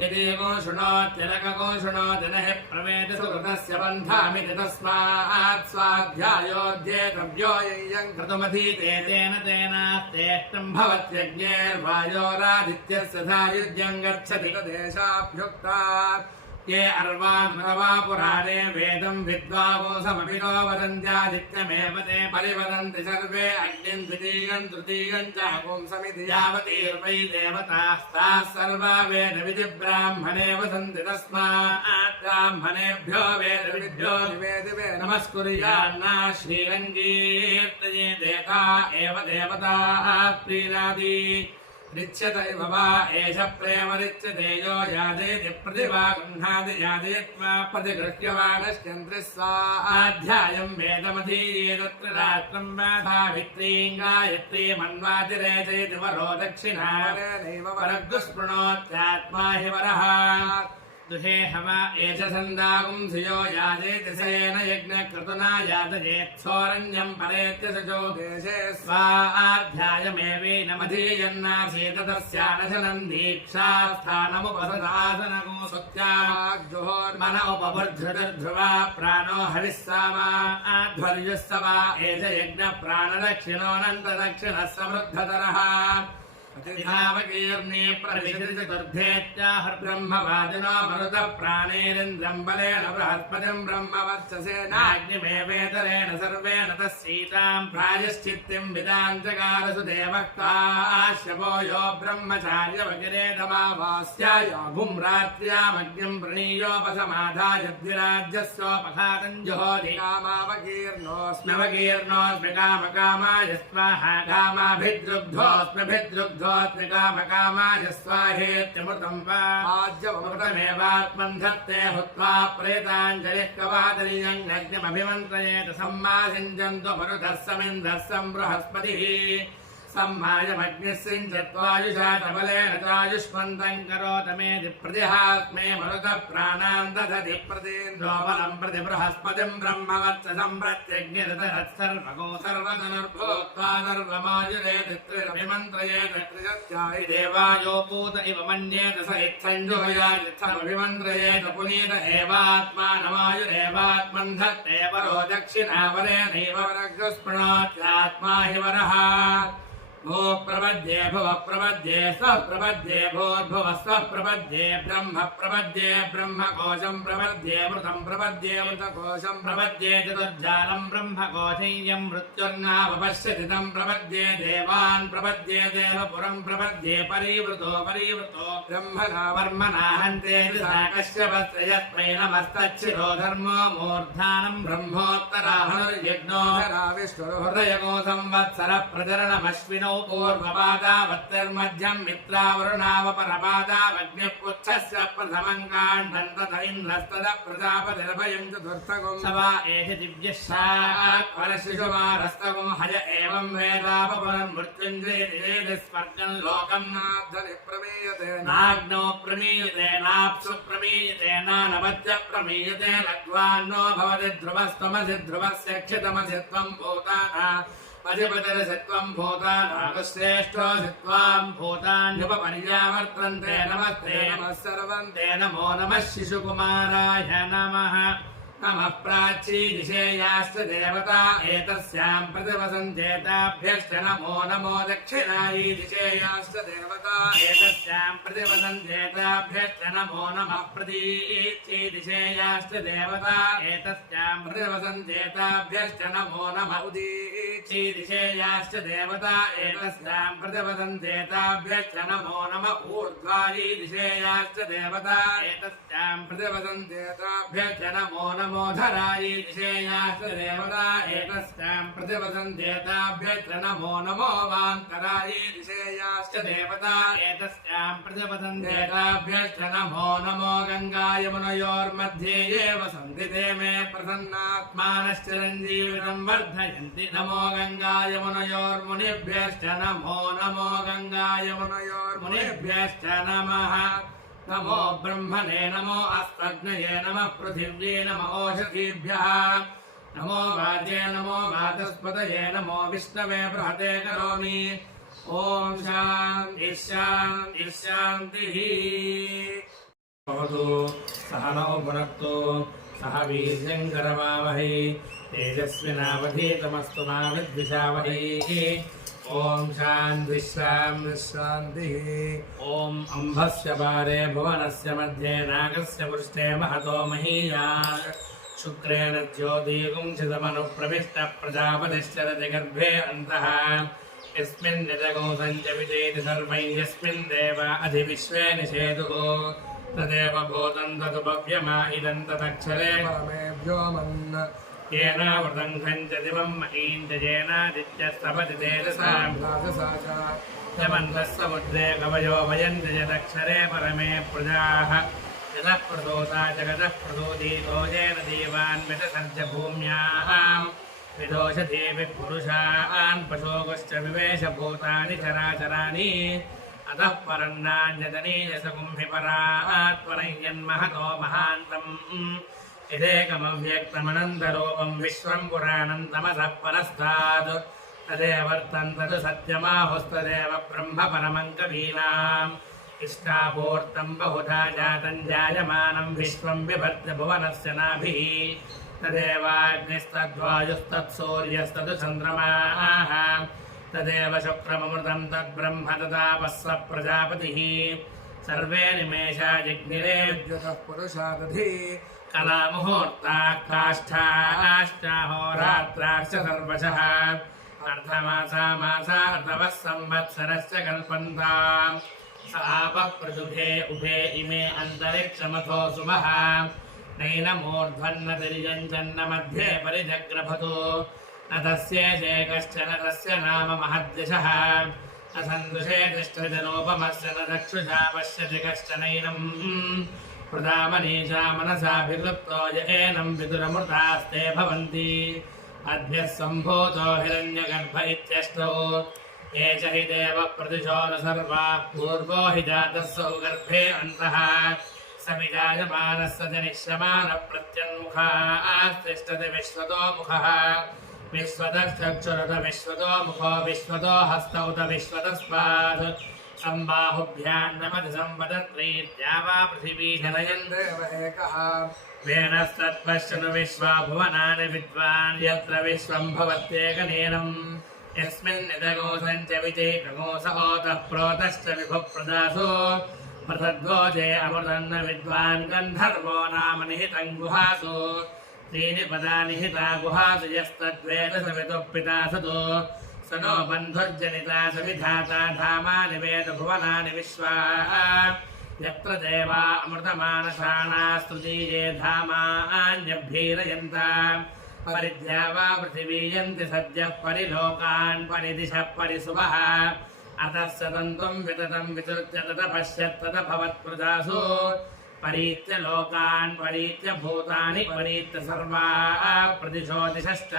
यदेवो शृणोत्यरकगो शृणोति न हि प्रवेति सुकृतस्य बन्धामिति तस्मात् स्वाध्यायोऽध्येतव्यो यय्यं क्रतुमधीते तेन तेनास्तेष्टं भवत्यज्ञैर्वायोरादित्यस्य सायुज्यं गच्छति तदेशाभ्युक्ता ये अर्वामृतवा पुराणे वेदं विद्वावो समभितो वदन्त्यादित्यमेव ते परिवदन्ति सर्वे अग्निं द्वितीयं तृतीयं च पुंसमिति यावतीर्वै देवतास्ताः सर्वा वेदविधिब्राह्मणे वसन्ति तस्मात् ब्राह्मणेभ्यो वेदविद्भ्यो दिवे दिवे नमस्कुर्यान्ना श्रीरङ्गीर्तये देता एव देवताः प्रीणाति रिच्यतैव वा एष प्रेम रिच्यते यो यादेति प्रतिभा गृह्णाति यादयित्वा प्रतिगृह्यमानश्चन्द्रिः स्वाध्यायं वेदमधीये तत्र रात्रं वा सावित्रीं गायत्रीमन्वातिरेचयति वरो दक्षिणावरेणैव वरगुस्पृणोत्यात्मा हि वरः दुहे हवा एष छन्दागुं धियो याजेति सेन यज्ञक्रतुना यातयेत्सोरण्यं परेत्य सजो देशे स्वाध्यायमेवेनमधीयन्नासीत तस्यानशनं दीक्षास्थानमुपसदासनगो सुत्याग्जुहोर्मन उपबुद्धृतिर्ध्रुवा प्राणो हरिस्सामा आध्वर्युस्सवा एष यज्ञप्राणदक्षिणोऽनन्तदक्षिणः समृद्धतरः ीर्णे प्रविशतिचतुर्थेत्याहर्ब्रह्मवादिनो मरुतः प्राणेरिन्द्रं बलेन बृहस्पतिं ब्रह्मवर्चसेनाग्निमेवेतरेण सर्वेण तस्सीतां प्रायश्चित्तिं विदाञ्चकारसु देवः काश्यपो यो ब्रह्मचार्यवगिरेदमावास्यायाभुं रात्र्यामग्निं प्रणीयोपसमाधाय द्विराज्यस्योपघातं जुहोति कामावकीर्णोऽस्म्यवकीर्णोऽस्मि कामकामाय स्वाहा कामाभिद्रुग्धोऽस्म्यभिद्रुग्धोऽस्मिकामकामाय स्वाहेत्यमृतं वा आज्यमृतमेवात्मन् धत्ते हुत्वा प्रेताञ्जलिः कवादरीयज्ञमभिमन्त्रयेत सम्मासिञ्चन्तु मरुतः समिन्धः बृहस्पतिः सम्मायमग्निस्सिञ्चत्वायुषा तबलेन चायुष्मन्तं करोतमेति प्रतिहास्मे मरुतः प्राणान् दधति प्रतीन्द्रोबलं प्रति बृहस्पतिं ब्रह्मवत्सं प्रत्यग्निरतरत्सर्वगो सर्वधनुर्भूत्वा सर्वमायुरेति त्रिरभिमन्त्रयेत त्रिजत्यायि देवायो पूत इव मन्येत स इत्थञ्जुहयादित्थमभिमन्त्रयेत पुनीत एवात्मानमायुरेवात्मन् धत्ते वरो दक्षिणावरेणैव वरगुस्पृणोत्यात्मा हि वरः भो प्रपद्ये भुव प्रपद्ये स्वः प्रपद्ये भूर्भुवः स्वः प्रपद्ये ब्रह्म प्रपद्ये ब्रह्मकोशं प्रपद्ये मृतं प्रपद्ये मृतकोशं प्रपद्ये चतुर्जालं ब्रह्मकोशय्यं मृत्युर्नावपश्यति तं प्रपद्ये देवान् प्रपद्ये देवपुरं प्रपद्ये परीवृतो ब्रह्मणा वर्मणा हन्ते कश्यपस्य यस्मै नमस्तच्छिरो धर्मो मूर्धानं ब्रह्मोत्तराहनुर्यज्ञो विष्णुर्हृदयगो संवत्सरः प्रचरणमश्विनो पूर्वपादावत्तिर्मध्यं मित्रावरुणावपरपादावग्निः पुच्छस्य प्रथमं काण्डं तत इन्द्रस्ततः प्रजापतिरभयं चतुर्थगुं स वा एष दिव्यशाक्वरशिशुमारस्तगुं हय एवं वेदापपुनर्मृत्युञ्जयति स्वर्गं लोकं नाद्धनि प्रमीयते नाग्नो प्रमीयते नाप्सु प्रमीयते नानवद्य प्रमीयते लग्वान्नो भवति ध्रुवस्त्वमसि ध्रुवस्य क्षितमसि त्वं भूताना अधिपतिरसित्वं भूतानागश्रेष्ठोऽसित्वां भूतान्युपपर्यावर्तन्ते नमस्ते नमः सर्वं ते नमो नमः शिशुकुमाराय नमः नमः प्राची दिशेयाश्च देवता एतस्यां प्रतिवसन्तेताभ्यश्च नमो नमो दक्षिणायै दिशेयाश्च देवता एतस्यां प्रतिवसन्तेताभ्यश्च नमो नमः प्रतीच्यै दिशेयाश्च देवता एतस्यां प्रतिवसन्तेताभ्यश्च नमो नमः उदीच्यै दिशेयाश्च देवता एतस्यां प्रतिवसन्तेताभ्यश्च नमो नमः ऊर्ध्वायै दिशेयाश्च देवता एतस्यां प्रतिवसन्तेताभ्यश्च नमो नमोधरायै दिशेयाश्च देवता एतस्यां प्रतिवसन्तेताभ्यश्च नमो नमो वान्तरायै दिशेयाश्च देवता एतस्यां प्रतिवसन्तेताभ्यश्च नमो नमो गङ्गायमुनयोर्मध्ये ये वसन्ति ते मे प्रसन्नात्मानश्चिरञ्जीवितं वर्धयन्ति नमो गङ्गायमुनयोर्मुनिभ्यश्च नमो नमो गङ्गायमुनयोर्मुनिभ्यश्च नमः नमो ब्रह्मणे नमो अस्मग्नये नमः पृथिव्ये नमो ओषधीभ्यः नमो वाजे नमो वाचस्पतये नमो विष्णवे बृहते करोमि ॐ शान्तिः शान्तिः शान्तिः भवतु सह नौ भुनक्तु सह वीर्यं करवावहै तेजस्विनावधीतमस्तु मा विद्विषावहै ॐ शान्तिः शान्तिः शान्तिः ॐ अम्भस्य पारे भुवनस्य मध्ये नागस्य पृष्ठे महतो महीयान् शुक्रेण ज्योतिगुंसितमनुप्रविष्टः प्रजापतिश्चरति गर्भे अन्तः यस्मिन् निजगो सञ्चवितेति सर्वै यस्मिन् देव अधिविश्वे निषेदुः तदेव भूतं तदुपव्यमा इदं तदक्षरे परमेभ्यो मन् येन वृतं खञ्च दिवं महीन्द्रजेनादित्यस्तपति तेजसां यमन्तः समुद्रे कवयो वयन्ति यदक्षरे परमे प्रजाः यतः प्रदोता जगतः प्रदोदीतो येन देवान् विदसर्ज भूम्याः विदोषदेवि पुरुषान् पशोगश्च विवेशभूतानि चराचराणि अतः परन्नान्यतनीयसकुम्भिपरात् परयन्महतो महान्तम् इदेकमव्यक्तमनन्तरूपं विश्वं पुराणं तमसः परस्तात् तदेव वर्तन्तत् सत्यमाहुस्तदेव ब्रह्म परमं कवीनाम् इष्टापूर्तं बहुधा जातं जायमानं विश्वं बिभर्त्य भुवनस्य नाभिः तदेवाग्निस्तद्वायुस्तत्सूर्यस्तद् चन्द्रमाः तदेव शुक्रममृतं तद्ब्रह्म तदापः स प्रजापतिः सर्वे निमेषा जिग्निरे विद्युतः पुरुषादधि कलामुहूर्ताः काष्ठाश्चाहोरात्राश्च सर्वशः अर्धमासा मासा अर्धवः संवत्सरश्च कल्पन्ताम् स आपः पृथुभे उभे इमे अन्तरिक्षमथो सुमः नैनमूर्ध्वन्न तिर्यञ्चन्न मध्ये परिजग्रभतो न तस्येषे कश्चन तस्य नाम महद्यशः न सन्दृशे तिष्ठजनोपमस्य न चक्षुषा पश्यति कश्चनैनम् प्रदामनीषा मनसाभिवृप्तो य एनं विदुरमृतास्ते भवन्ति अद्भ्यः सम्भूतो हिरण्यगर्भ इत्यष्टौ एष हि देवः प्रतिशो न सर्वाः पूर्वो हि जातः सौगर्भे अन्तः स विजायमानस्य च निश्यमानः प्रत्यन्मुखास्तिष्ठति विश्वतो मुखः विश्वतश्चक्षुरुत विश्वतो मुखो विश्वतो हस्त उत विश्वतस्मात् सम्बाहुभ्यान्नमति सम्पदत्रीत्या वा पृथिवी जनयन्देव एकः वेनस्तत्पश्यनु विश्वा भुवनानि विद्वान् यत्र विश्वं भवत्येकनेनम् यस्मिन्निदगोसञ्च विचैकगोस ओतः प्रोतश्च विभुप्रदासो पृथद्गोजे अमृतन्न विद्वान् गन्धर्वो नाम निहितं गुहासु त्रीणि पदानि हिता गुहासु यस्तद्वेद सवितुः पिता सतो स नो बन्धुर्जनिता सविधाता धामानि वेद भुवनानि विश्वा यत्र देवा अमृतमानसानास्तुतीये धामान्यभ्यीरयन्ता परिद्या वा पृथिवी यन्ति सद्यः परिलोकान् परिदिशः परिसुवः अतः स तन्तुं विततं विसृज्य तत पश्यत्तत भवत्प्रजासु परीत्य लोकान् परीत्य भूतानि परीत्य सर्वाः प्रदिशो दिशश्च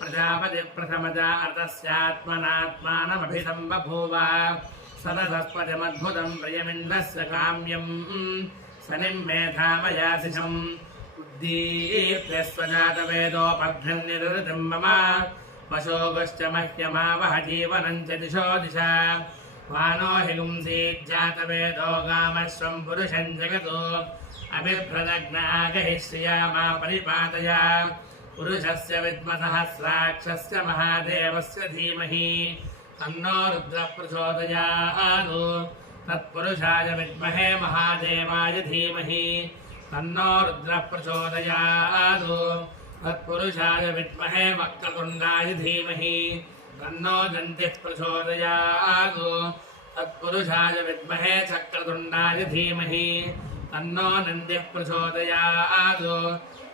प्रजापति प्रथमजा अर्थस्यात्मनात्मानमभिसम्बभूव सदसस्पतिमद्भुतं प्रियमिन्द्रस्य काम्यम् सनिं मेधामयासिषम् उद्दीप्य स्वजातवेदोपघ्नन्यदृतिं मम वशोगश्च मह्यमावह जीवनं च दिशो दिशा वानो हिगुंसीज्जातवेदो गामश्वं पुरुषं जगतो अभिभ्रदग्नागहि श्रिया मा परिपातय पुरुषस्य विद्मसहस्राक्षस्य महादेवस्य धीमहि तन्नो रुद्रः प्रचोदयात् तत्पुरुषाय विद्महे महादेवाय धीमहि तन्नो रुद्रः प्रचोदयात् तत्पुरुषाय विद्महे वक्रतुण्डाय धीमहि तन्नो दन्तिः प्रचोदयात् तत्पुरुषाय विद्महे चक्रतुण्डाय धीमहि तन्नो नन्दिः प्रचोदयात्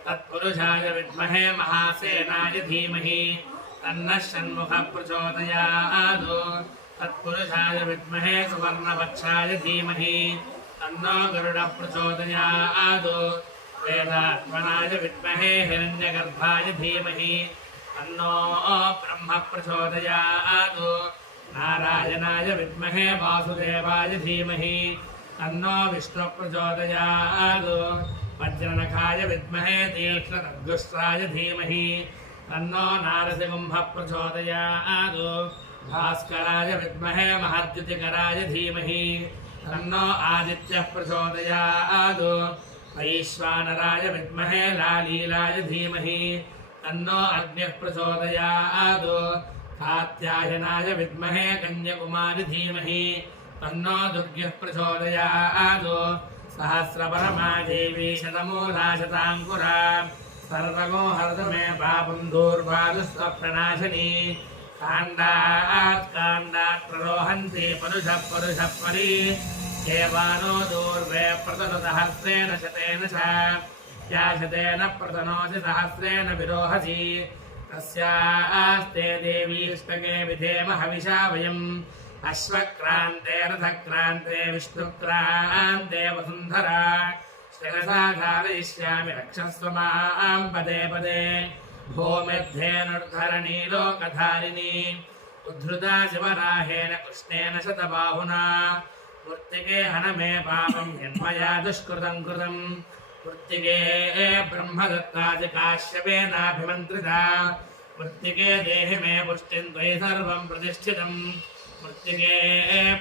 तत्पुरुषाय विद्महे महासेनाय धीमहि तन्नः षण्मुखः प्रचोदयात् तत्पुरुषाय विद्महे सुवर्णवक्षाय धीमहि तन्नो गरुडः प्रचोदयात् वेदात्मनाय विद्महे हिरण्यगर्भाय धीमहि तन्नो ब्रह्म प्रचोदयात् नारायणाय विद्महे वासुदेवाय धीमहि तन्नो विष्णुः प्रचोदयात् वज्रनखाय विद्महे तीक्ष्णखड्गस्त्राय धीमहि तन्नो नारसिंहः प्रचोदयात् भास्कराय विद्महे महद्युतिकराय धीमहि तन्नो आदित्यः प्रचोदयात् वैश्वानराय विद्महे लालीलाय धीमहि तन्नो अग्निः प्रचोदयात् कात्यायनाय विद्महे कन्याकुमारी धीमहि तन्नो दुर्गः प्रचोदयात् सहस्रपरमा देवी शतमूला शताङ्कुरा सर्वगो हरतमे पापं दूर्वादुस्वप्रणाशिनी काण्डात् काण्डात् प्ररोहन्ति परुषः परुषः परि केवानो दूर्वे प्रतनुतहस्रेण शतेन च याशतेन प्रतनोसि सहस्रेण विरोहसि तस्यास्ते देवीष्टके विधेम हविषा वयम् अश्वक्रान्ते रथक्रान्ते विष्णुक्रान्ते वसुन्धरा शिरसा धारयिष्यामि रक्षस्व मां पदे पदे भूमिर्धेनुर्धरणी लोकधारिणी उद्धृता शिवराहेन कृष्णेन शतबाहुना मृत्तिके हन मे पापं यन्मया दुष्कृतं कृतम् मृत्तिके ब्रह्मदत्ता च काश्यपेनाभिमन्त्रिता मृत्तिके देहि मे पुष्टिं त्वयि सर्वं प्रतिष्ठितम् मृत्तिके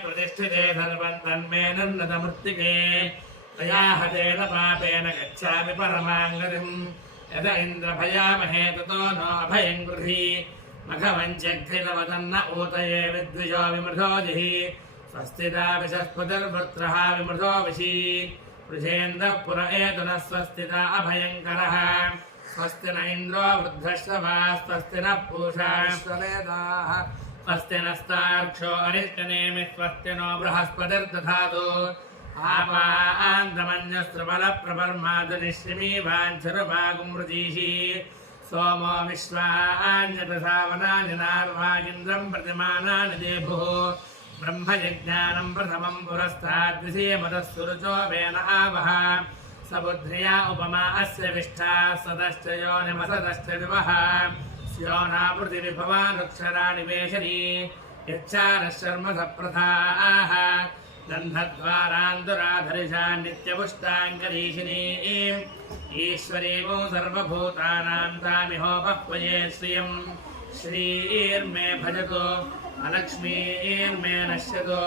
प्रतिष्ठिते सर्वं तन्मे नन्नतमृत्तिके तया हतेन पापेन गच्छामि परमां गतिम् यद इन्द्रभयामहे ततो नो अभयं गृही मघवञ्चग्धिलवदन्न ऊतये विद्विजो विमृधो जिहि स्वस्तिता विशस्पतिर्वृत्रः विमृधो विशी वृषेन्द्रः पुर एतनः स्वस्तिता अभयङ्करः स्वस्ति न इन्द्रो वृद्धश्रवा स्वस्ति नः पूषा स्ववेदाः स्वस्ति नस्तार्क्ष्यो अरिष्टनेमि स्वस्ति नो बृहस्पतिर्दधातु आपान्दमन्यस्त्रबलप्रपर्मादनिश्रिमी वाञ्छरुपागुमृजीषि सोमो विश्वान्यतसावनानि नार्वागिन्द्रं प्रतिमानानि देभुः ब्रह्मयज्ञानं प्रथमं पुरस्ताद्विषीयमतः सुरुचो वेन आवह सबुद्ध्रिया उपमा अस्य विष्ठा सदश्च योनिमसदश्च विवः स्योना पृथिविभवानुक्षराणि वेशनी यच्चारः शर्म सप्रथाः गन्धद्वारान्दुराधरिषा नित्यपुष्टाङ्गरीषिणीम् ईश्वरीमो सर्वभूतानां तामिहोपह्वये श्रियम् श्रीर्मे भजतो अलक्ष्मीर्मे नश्यतो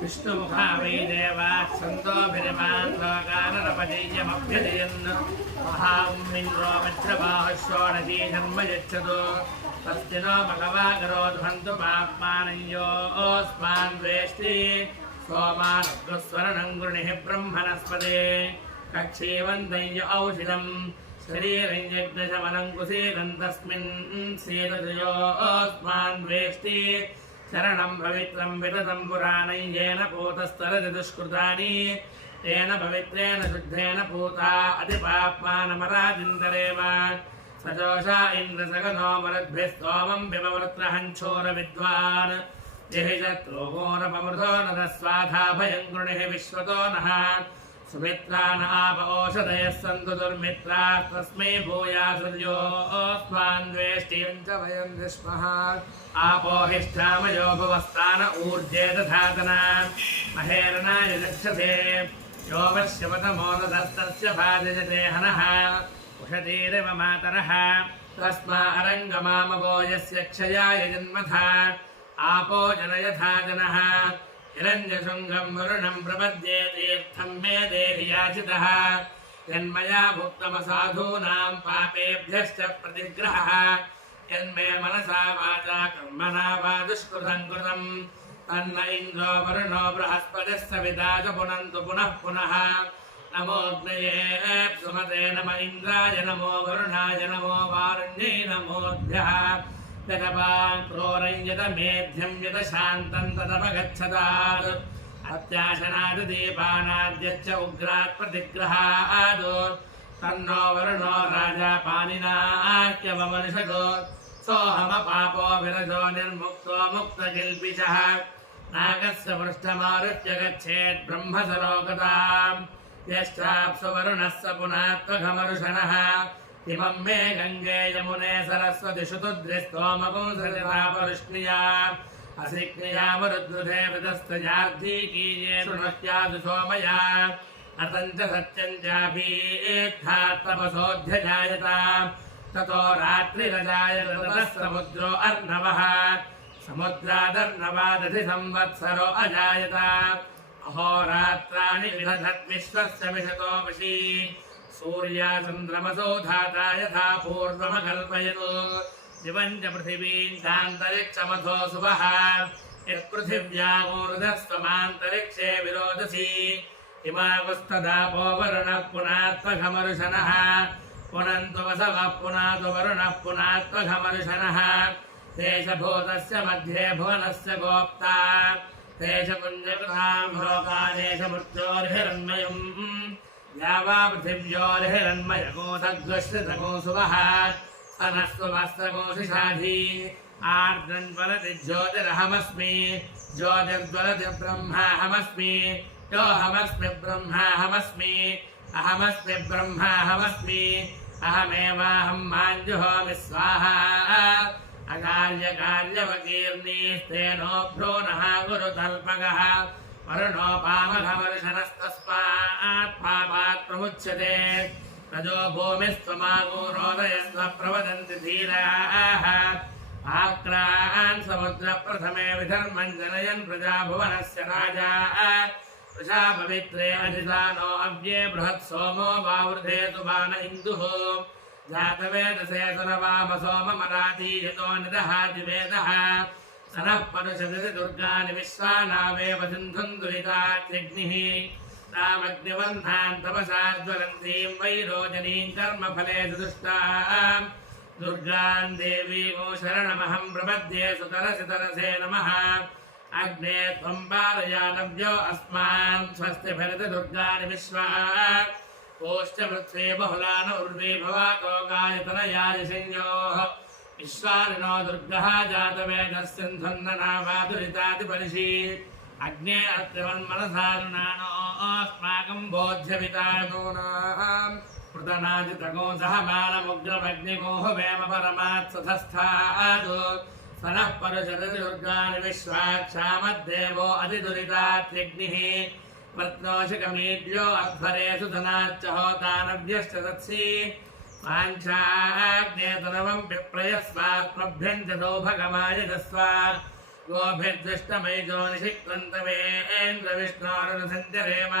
विष्णुमुखा वै देवाः सन्तोभिरिमान् लोकानरपदीयमभ्यजयन् महामिन्द्रो मित्रबाहुः षोडशी जन्म यच्छतु तस्ति नो मघवाकरोध्वन्तु पाप्मानं योऽस्मान् द्वेष्टि सोमानस्वर्णं गृणिः ब्रह्मणस्पदे कक्षीवन्तं य औषधम् शरीरं यज्ञशमनं कुशीलं तस्मिन् सेदयोऽस्मान् द्वेष्टि शरणं पवित्रं विततं पुराणं येन पूतस्तरति दुष्कृतानि तेन पवित्रेण शुद्धेन पूता अतिपाप्मानमराजिन्दरेव सजोषा इन्द्रसगनो मरुद्भिः स्तोमं विमवृत्रहञ्छोरविद्वान् जहि शत्रुघोरपमृधो नरः स्वाधाभयं गृणिः विश्वतो नः सुमित्रा न आप ओषधयः सन्तु दुर्मित्राः तस्मै भूयासुर्योऽस्मान् द्वेष्टियं च वयं विस्मः आपो हिष्ठामयो भुवस्तान ऊर्जे दधातना महेरणाय गच्छते यो वश्यवतमोदधस्तस्य भाजयते हनः उषतीरिव मातरः तस्मा अरङ्गमामवो यस्य क्षयाय जन्मथा आपो जनयथा जनः हिरण्यशृङ्गं वरुणं प्रपद्ये तीर्थं मे देहि याचितः यन्मया भुक्तमसाधूनां पापेभ्यश्च प्रतिग्रहः यन्मे मनसा वाचा कर्मणा वा दुष्कृतं कृतं तन्न इन्द्रो वरुणो बृहस्पतिः सविता च पुनन्तु पुनः पुनः नमोऽग्नये सुमते नम इन्द्राय नमो वरुणाय नमो वारुण्यै नमोऽभ्यः यतपाक्रोरं यतमेध्यं यतशान्तं तदपगच्छतात् अत्याशनादीपानाद्यश्च उग्रात् प्रतिग्रहात् तन्नो वरुणो राजा पाणिनाह्यवमनुषतो सोऽहमपापो विरजो निर्मुक्तो मुक्तकिल्पिषः नागस्य पृष्ठमारुह्य गच्छेत् ब्रह्मसरोगताम् यश्चाप्सु वरुणः स पुनात्वघमरुषणः इमं मे गङ्गे यमुने सरस्वति शुतुद्रिस्तोमपुंसरितापरुष्णिया असिक्निया मरुद्रुधे विदस्तजार्धीकीये शृणुह्यादु सोमया अतं च सत्यं चाभीत्थात्तपसोऽध्यजायत ततो रात्रिरजायत ततः समुद्रो अर्णवः समुद्रादर्णवादधि संवत्सरो अजायत अहोरात्राणि विदधत् विश्वस्य विशतो वशी सूर्या चन्द्रमसो धाता यथा पूर्वमकल्पयतु दिवं च पृथिवीं चान्तरिक्षमथो सुवः यत्पृथिव्यामूर्धस्त्वमान्तरिक्षे विरोधसी हिमावस्तदापो वरुणः पुनात्वघमरुषणः पुनन्तु वसवः पुनातु वरुणः पुनात्वघमरुषणः देशभूतस्य मध्ये भुवनस्य गोप्ता देशपुञ्जकृतां लोकादेशमृत्योर्हिरण्मयम् या वा पृथिव्योर्हिरण्मयकोऽधग्श्रितको सुवः सनस्वमस्तकोशिषाधि आर्द्रन्वलति ज्योतिरहमस्मि ज्योतिर्ज्वलति ब्रह्माहमस्मि योऽहमस्मि ब्रह्माहमस्मि अहमस्मि ब्रह्माहमस्मि अहमेवाहं माञ्जुहोमि स्वाहा अकार्यकार्यवकीर्णीस्तेनोभ्यो नः गुरुतल्पगः वरुणोपामघवर्षणस्तस्मात् पापात् प्रमुच्यते रजो भूमिस्त्वमागो रोदयस्व प्रवदन्ति धीराः आक्रान् समुद्रप्रथमे विधर्मं जनयन् प्रजाभुवनस्य राजा वृषा पवित्रे अधिसानो अव्ये बृहत् सोमो वावृधे सुबान इन्दुः जातवेदसे सर्वाम सोममराधीयतो निदहाति वेदः सनः परुषदति दुर्गानि विश्वानावेव सिन्धुन् दुरितात्यग्निः तामग्निवह्नान् तपसा ज्वलन्तीं वैरोचनीं कर्मफले दुष्टाम् दुर्गान् देवीमो शरणमहं प्रपद्ये सुतरसि तरसे नमः अग्ने त्वं पारयानव्यो अस्मान् स्वस्ति भरति दुर्गानि विश्वा ओश्च पृथ्वी बहुलान उर्वी भवातो गायतनयाय संयोः विश्वानिनो दुर्गः जातवेदः सिन्धुन्ननावादुरितातिपरिषि अग्ने अत्रिवन्मनसारुणानो अस्माकं बोध्यवितानूनाम् पृतनाजितगो सहमानमुग्रमग्निगोः वेम परमात्सथस्थादु सनः परुषदति दुर्गानि विश्वाक्षामद्देवो अधिदुरितात्यग्निः प्रत्नोषकमीड्यो अध्वरेषु धनाच्च होतानव्यश्च तत्सि वाञ्छाग्नेतनवं विप्रयस्वात्मभ्यं च सौभगमायजस्व गोभिर्दृष्टमैजो निषिक्तन्तवेन्द्रविष्णोरनुसञ्चरेम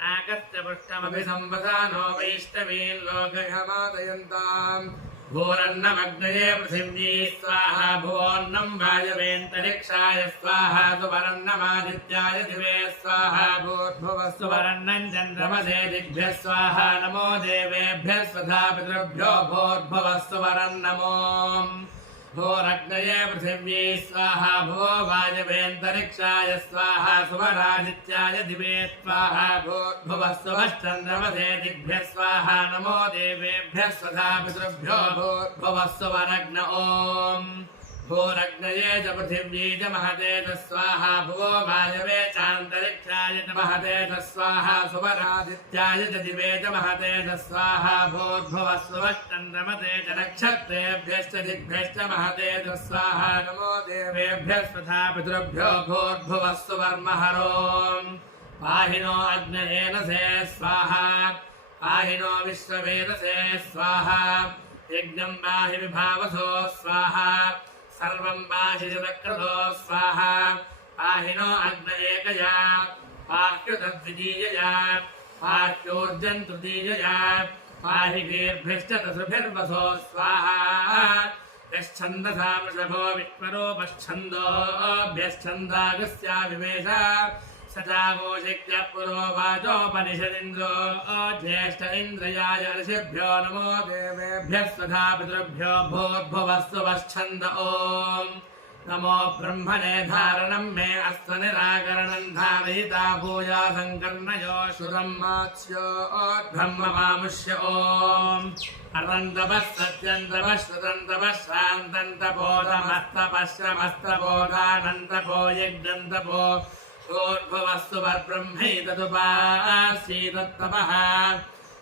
नाकस्य पृष्ठमभिसंवसानो वैष्णवीन् लोकयमादयन्ताम् भूरन्नमग्नये पृथिवी स्वाहा भुवोन्नं वायवेन्तरिक्षाय स्वाहा सुवर्णमादित्याय दिवे स्वाहा भूर्भुवः सुवर्णं चन्द्रमसे दिग्भ्यः स्वाहा नमो देवेभ्यः स्वधा पितृभ्यो भूर्भुवः सुवर्णमो भूरग्नये पृथिवी स्वाहा भुवो वायवेन्तरिक्षाय स्वाहा सुवरादित्याय दिवे स्वाहा भूर्भुवः सुवश्चन्द्रमसे दिग्भ्यः स्वाहा नमो देवेभ्यः स्वधा पितृभ्यो भूर्भुवः सुवरग्न ॐ भूरग्नये च पृथिवी च महते च स्वाहा भुवो वायवे चान्तरिक्षाय च महते च स्वाहा सुवरादित्याय च दिवे च महते च स्वाहा भूर्भुवः सुवश्चन्द्रमसे च नक्षत्रेभ्यश्च दिग्भ्यश्च महते च स्वाहा नमो देवेभ्यः स्वधा पितृभ्यो भूर्भुवः सुवर्महरोम् पाहि नो अग्नयेनसे स्वाहा पाहि नो विश्ववेदसे स्वाहा यज्ञं पाहि विभावसो स्वाहा सर्वं पाहि जगत्कृतो स्वाहा पाहि नो अग्नयेकया पाह्युतद्वितीयया पाह्योर्जन् तृतीयया पाहि वीर्भिश्च तसृभिर्वसो स्वाहा यश्छन्दसा वृषभो विश्वरूपश्छन्दोभ्यश्छन्दागस्याविवेश सचागोशिक्य पुरो वाचोपनिषदिन्द्रो ज्येष्ठ इन्द्रयाय ऋषिभ्यो नमो देवेभ्यः स्वधा पितृभ्यो भूर्भुवः स्वश्छन्द ॐ नमो ब्रह्मणे धारणं मे अस्तनिराकरणं धारयिता भूया सङ्कर्णयो शुरं मात्स्यो ब्रह्ममामुष्य ॐ अनन्तपः सत्यन्तपः श्रुतन्तपः शान्तन्तपोधमस्तपश्रमस्तपोधानन्तपो यज्ञन्तपो भूर्भुवस्तु परब्रह्मैतदुपासीदत्तपः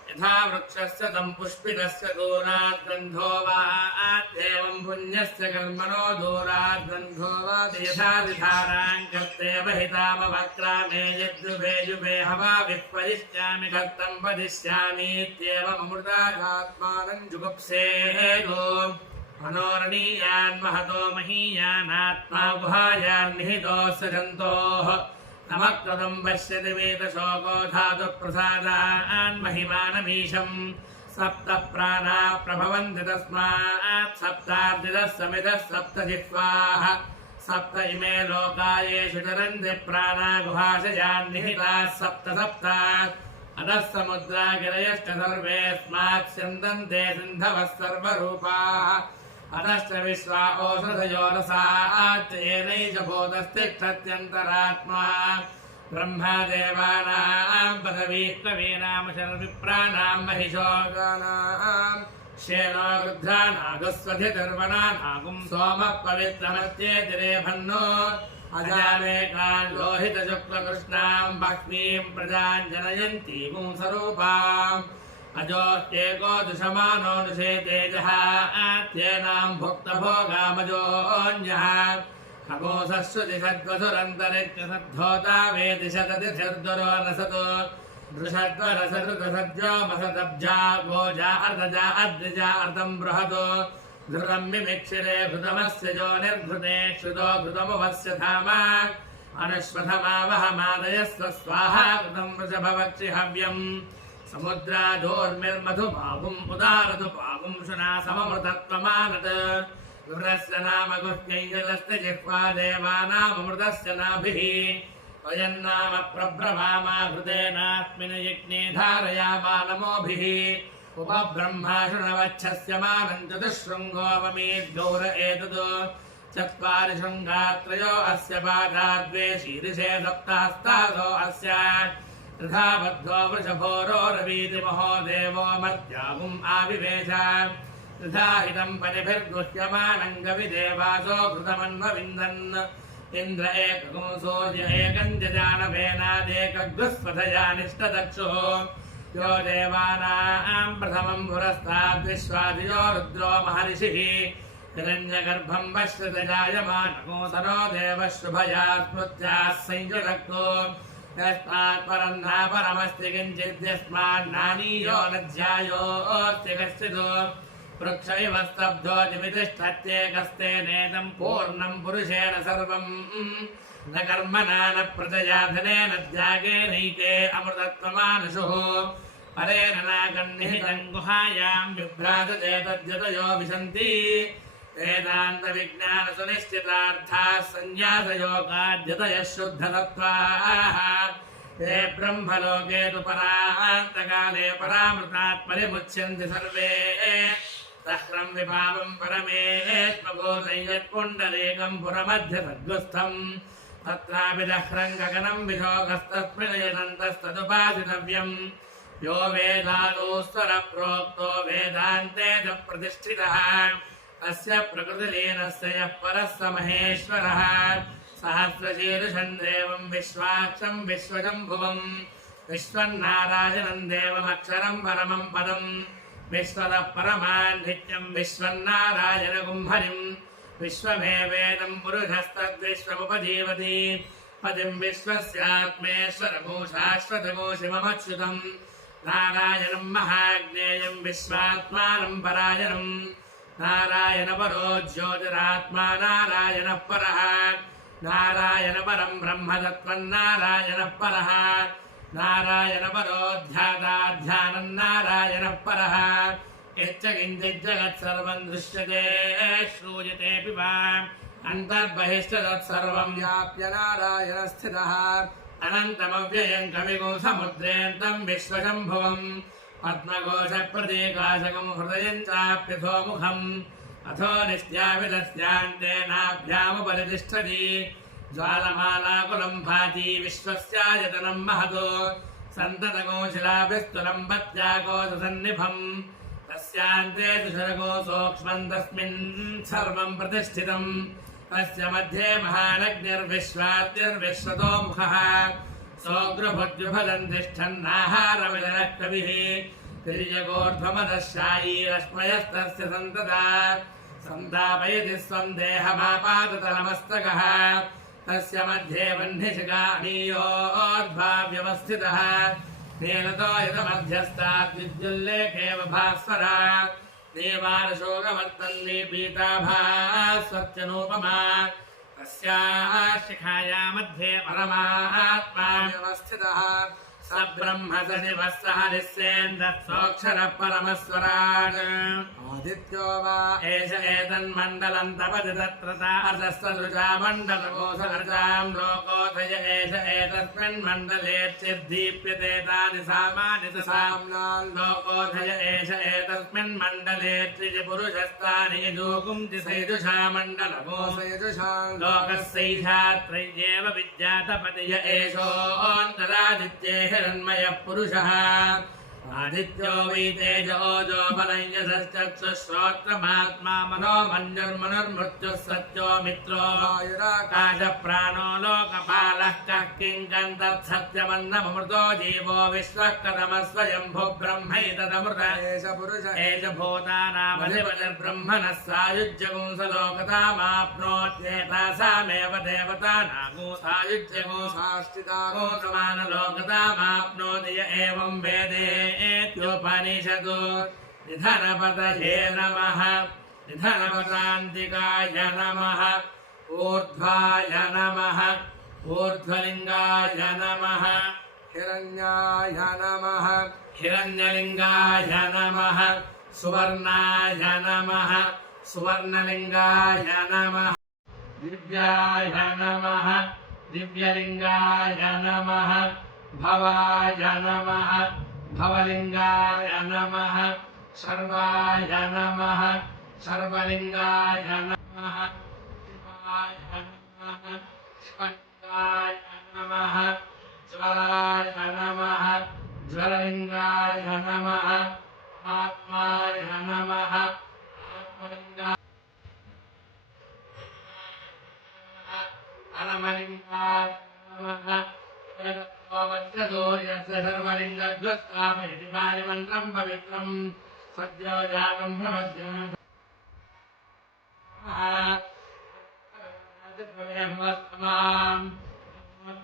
यथा वृक्षस्य तं पुष्पितस्य दूरात् गन्धो वा आद्येवं पुण्यस्य कर्मणो दूरात् गन्धो वा देशादिधारां कर्तेव हितामवक्रामे यद्युभे युभे हवा विह्वदिष्यामि कर्तं वदिष्यामीत्येवममृतागात्मानं जुगुप्सेदो मनोरणीयान् महतो महीयानात्मा गुहायान् निहितोऽस्य जन्तोः नमक्रदं पश्यति वेदशोको धातुप्रसादान् महिमानमीशम् सप्त प्राणाः प्रभवन्ति तस्मात् सप्तार्जितः समितः सप्त जिह्वाः सप्त इमे लोकायेषु चरन्ति प्राणा गुहाशयान् निहिताः सप्त सप्त अतः समुद्रागिरयश्च सर्वेऽस्मात् स्यन्दन्ते सिन्धवः सर्वरूपाः अतश्च विश्वा ओषधयो रसात् येनैष भूतस्तिष्ठत्यन्तरात्मा ब्रह्मदेवानां पदवी कवीनां शरविप्राणां महिषोगानां श्येनो गृध्रानागस्वधिर्वनानागुं सोमः पवित्रमत्येतिरे भन्नो अजामेकान् लोहितशुक्लकृष्णां बह्वीं प्रजां जनयन्तीं स्वरूपाम् अजोऽस्त्येको दुषमानो दुषे तेजः आत्येनां भुक्तभोगामजोऽन्यः हपोसश्रुतिषद्वसुरन्तरित्यसद्धोता वेदिशततिथिर्दुरो नसतो दृषद्वरसदृतसज्जो मसदब्जा गोजा अर्धजा अद्रिजा अर्धं बृहतो घृतं मिमिक्षिरे घृतमस्य जो निर्घृते श्रुतो घृतमुपस्य धामा अनुश्वथमावहमादयस्व स्वाहा कृतं वृषभवक्षि हव्यम् समुद्राधोर्मिर्मधुपागुम् उदारधुपागुम् शुना सममृतत्वमानत् गुरस्य नाम गुह्यैजलस्य जिह्वा देवानाममृतस्य नाभिः वयन्नाम प्रब्रवामा हृदेनास्मिन् यज्ञे धारयामा नमोभिः उपब्रह्मा शृणवच्छस्य मानम् चतुःशृङ्गोऽवमीद्गौर एतत् चत्वारि शृङ्गात्रयो अस्य पादा द्वे शीर्षे सप्तहस्तादो अस्य तथा बद्धो वृषभोरोरवीतिमहो देवो मर्त्यागुम् आविवेश तथा इदम् परिभिर्गुह्यमानम् गविदेवासो घृतमन्वविन्दन् इन्द्र एकगुं सूर्य एकम् जजानवेनादेकगृस्वथया निष्टदक्षुः यो देवानाम् प्रथमम् पुरस्ताद्विश्वादियो रुद्रो महर्षिः हिरण्यगर्भम् वश्रुतजायमानगो तनो देवः शुभया स्मृत्याः संयुनक्तो यस्मात् परम् नापरमस्ति किञ्चिद्यस्मान्नानीयो न ध्यायोऽस्ति कश्चित् वृक्ष इव स्तब्धो जिवितिष्ठत्येकस्तेनेदम् पूर्णम् पुरुषेण सर्वम् न कर्मणा न प्रजया धनेन त्यागेनैके अमृतत्वमानुषुः परेण नागन्निहितम् गुहायाम् बिभ्राजते तद्यतयो विशन्ति वेदान्तविज्ञानसुनिश्चितार्थाः सन्न्यासयोगाद्यतयः शुद्धतत्त्वाः ते ब्रह्मलोके तु परान्तकाले परामृतात् परिमुच्यन्ति सर्वे तह्रं विभावम् परमेत्मभूतं यत्पुण्डरीकम् पुरमध्यसद्गुस्थम् तत्रापि दह्रम् गगनम् विशोकस्तस्मिन् यदन्तस्तदुपासितव्यम् यो वेदादोस्वरप्रोक्तो वेदान्ते च प्रतिष्ठितः अस्य प्रकृतिलीनस्य यः परः स महेश्वरः सहस्रशीर्षम् देवम् विश्वाक्षम् विश्वशम्भुवम् विश्वन्नारायणम् देवमक्षरम् परमम् पदम् विश्वतः परमान् नित्यम् विश्वन्नारायणगुम् हरिम् विश्वमेवेदम् पुरुषस्तद्विश्वमुपजीवति पदिम् विश्वस्यात्मेश्वरभूषाश्वतगोशिममच्युतम् नारायणम् महाज्ञेयम् विश्वात्मानम् परायणम् नारायणपरो ज्योतिरात्मा नारायणः परः नारायणपरम् ब्रह्मतत्त्वम् नारायणः परः नारायणपरो ध्याताध्यानम् नारायणः परः यच्च किञ्चिज्जगत्सर्वम् दृश्यते श्रूयतेऽपि वा अन्तर्बहिश्च तत्सर्वम् व्याप्य नारायणस्थितः अनन्तमव्ययम् कविगुसमुद्रेऽन्तम् विश्वशम्भुवम् पद्मकोशप्रतीकाशकम् हृदयम् चाप्यथोमुखम् अथो नित्याविदस्यान्तेनाभ्यामुपरितिष्ठति ज्वालमालाकुलम् भाति विश्वस्यायतनम् महतो सन्ततकोशिलाभिस्तुलम् पत्याकोशसन्निभम् तस्यान्ते तुषरको सूक्ष्मम् तस्मिन् सर्वम् प्रतिष्ठितम् तस्य मध्ये महानग्निर्विश्वाद्यर्विश्वतो मुखः सोऽग्रभुज्युफलम् तिष्ठन्नाहारविदनः कविः तिर्यगोर्ध्वमदशायी रश्मयस्तस्य सन्तता सन्तापयति स्वम् देहमापादतलमस्तकः तस्य मध्ये वह्निशिखानीयोर्ध्वाव्यवस्थितः नीलतो यतमध्यस्तात् विद्युल्लेखेव भास्वरा देवारशोकवर्तन्नी पीताभास्वत्यनूपमा तस्याः शिखाया मध्ये परमात्मा व्यवस्थितः स ब्रह्म स शिवः सः निस्सेन्द्रः सोऽक्षरः परमस्वराट् आदित्यो वा एष एतन्मण्डलं तपति तत्र तारसस्तदृशा मण्डलकोशरजां लोकोदय एष एतस्मिन्मण्डलेऽर्चिर्दीप्यते तानि सामानि च साम्नान् लोकोदय एष एतस्मिन्मण्डले त्रिपुरुषस्तानि यजोगुं सैजुषा मण्डलकोशयजुषां लोकस्यैषा त्रय्येव विद्यातपतिय एषोऽन्तरादित्ये हिरण्मयः पुरुषः आदित्यो वै तेजो जो बलयश्चक्षुश्रोत्रमात्मा मनो मञ्जुर्मनुर्मृत्युः सत्यो मित्रो वायुराकाशप्राणो लोकपालः कः किं तत्सत्यमन्नमृतो जीवो विश्वः कथमस्वयम्भो ब्रह्मैतदमृत एष पुरुष एष भूतानामधिपतिर्ब्रह्मणः सायुज्यगुं स लोकतामाप्नोत्येतासामेव देवतानागो सायुज्यगो साष्टितागो समानलोकतामाप्नोति य एवं वेदे एत्योपनिषदो निधनपतये नमः निधनपतान्तिकाय नमः ऊर्ध्वाय नमः ऊर्ध्वलिङ्गाय नमः हिरण्याय नमः हिरण्यलिङ्गाय नमः सुवर्णाय नमः सुवर्णलिङ्गाय नमः दिव्याय नमः दिव्यलिङ्गाय नमः भवाय नमः भवलिङ्गाय नमः सर्वाय नमः सर्वलिङ्गाय नमः शिवाय नमः शिवलिङ्गाय नमः ज्वराय नमः ज्वरलिङ्गाय नमः आत्माय नमः आत्मलिङ्गाय अनमलिङ्गाय नमः वज्रसूर्यस्य सर्वलिङ्गध्वस्तामयति पारिमन्त्रं पवित्रं सद्यो जातं प्रपद्यम्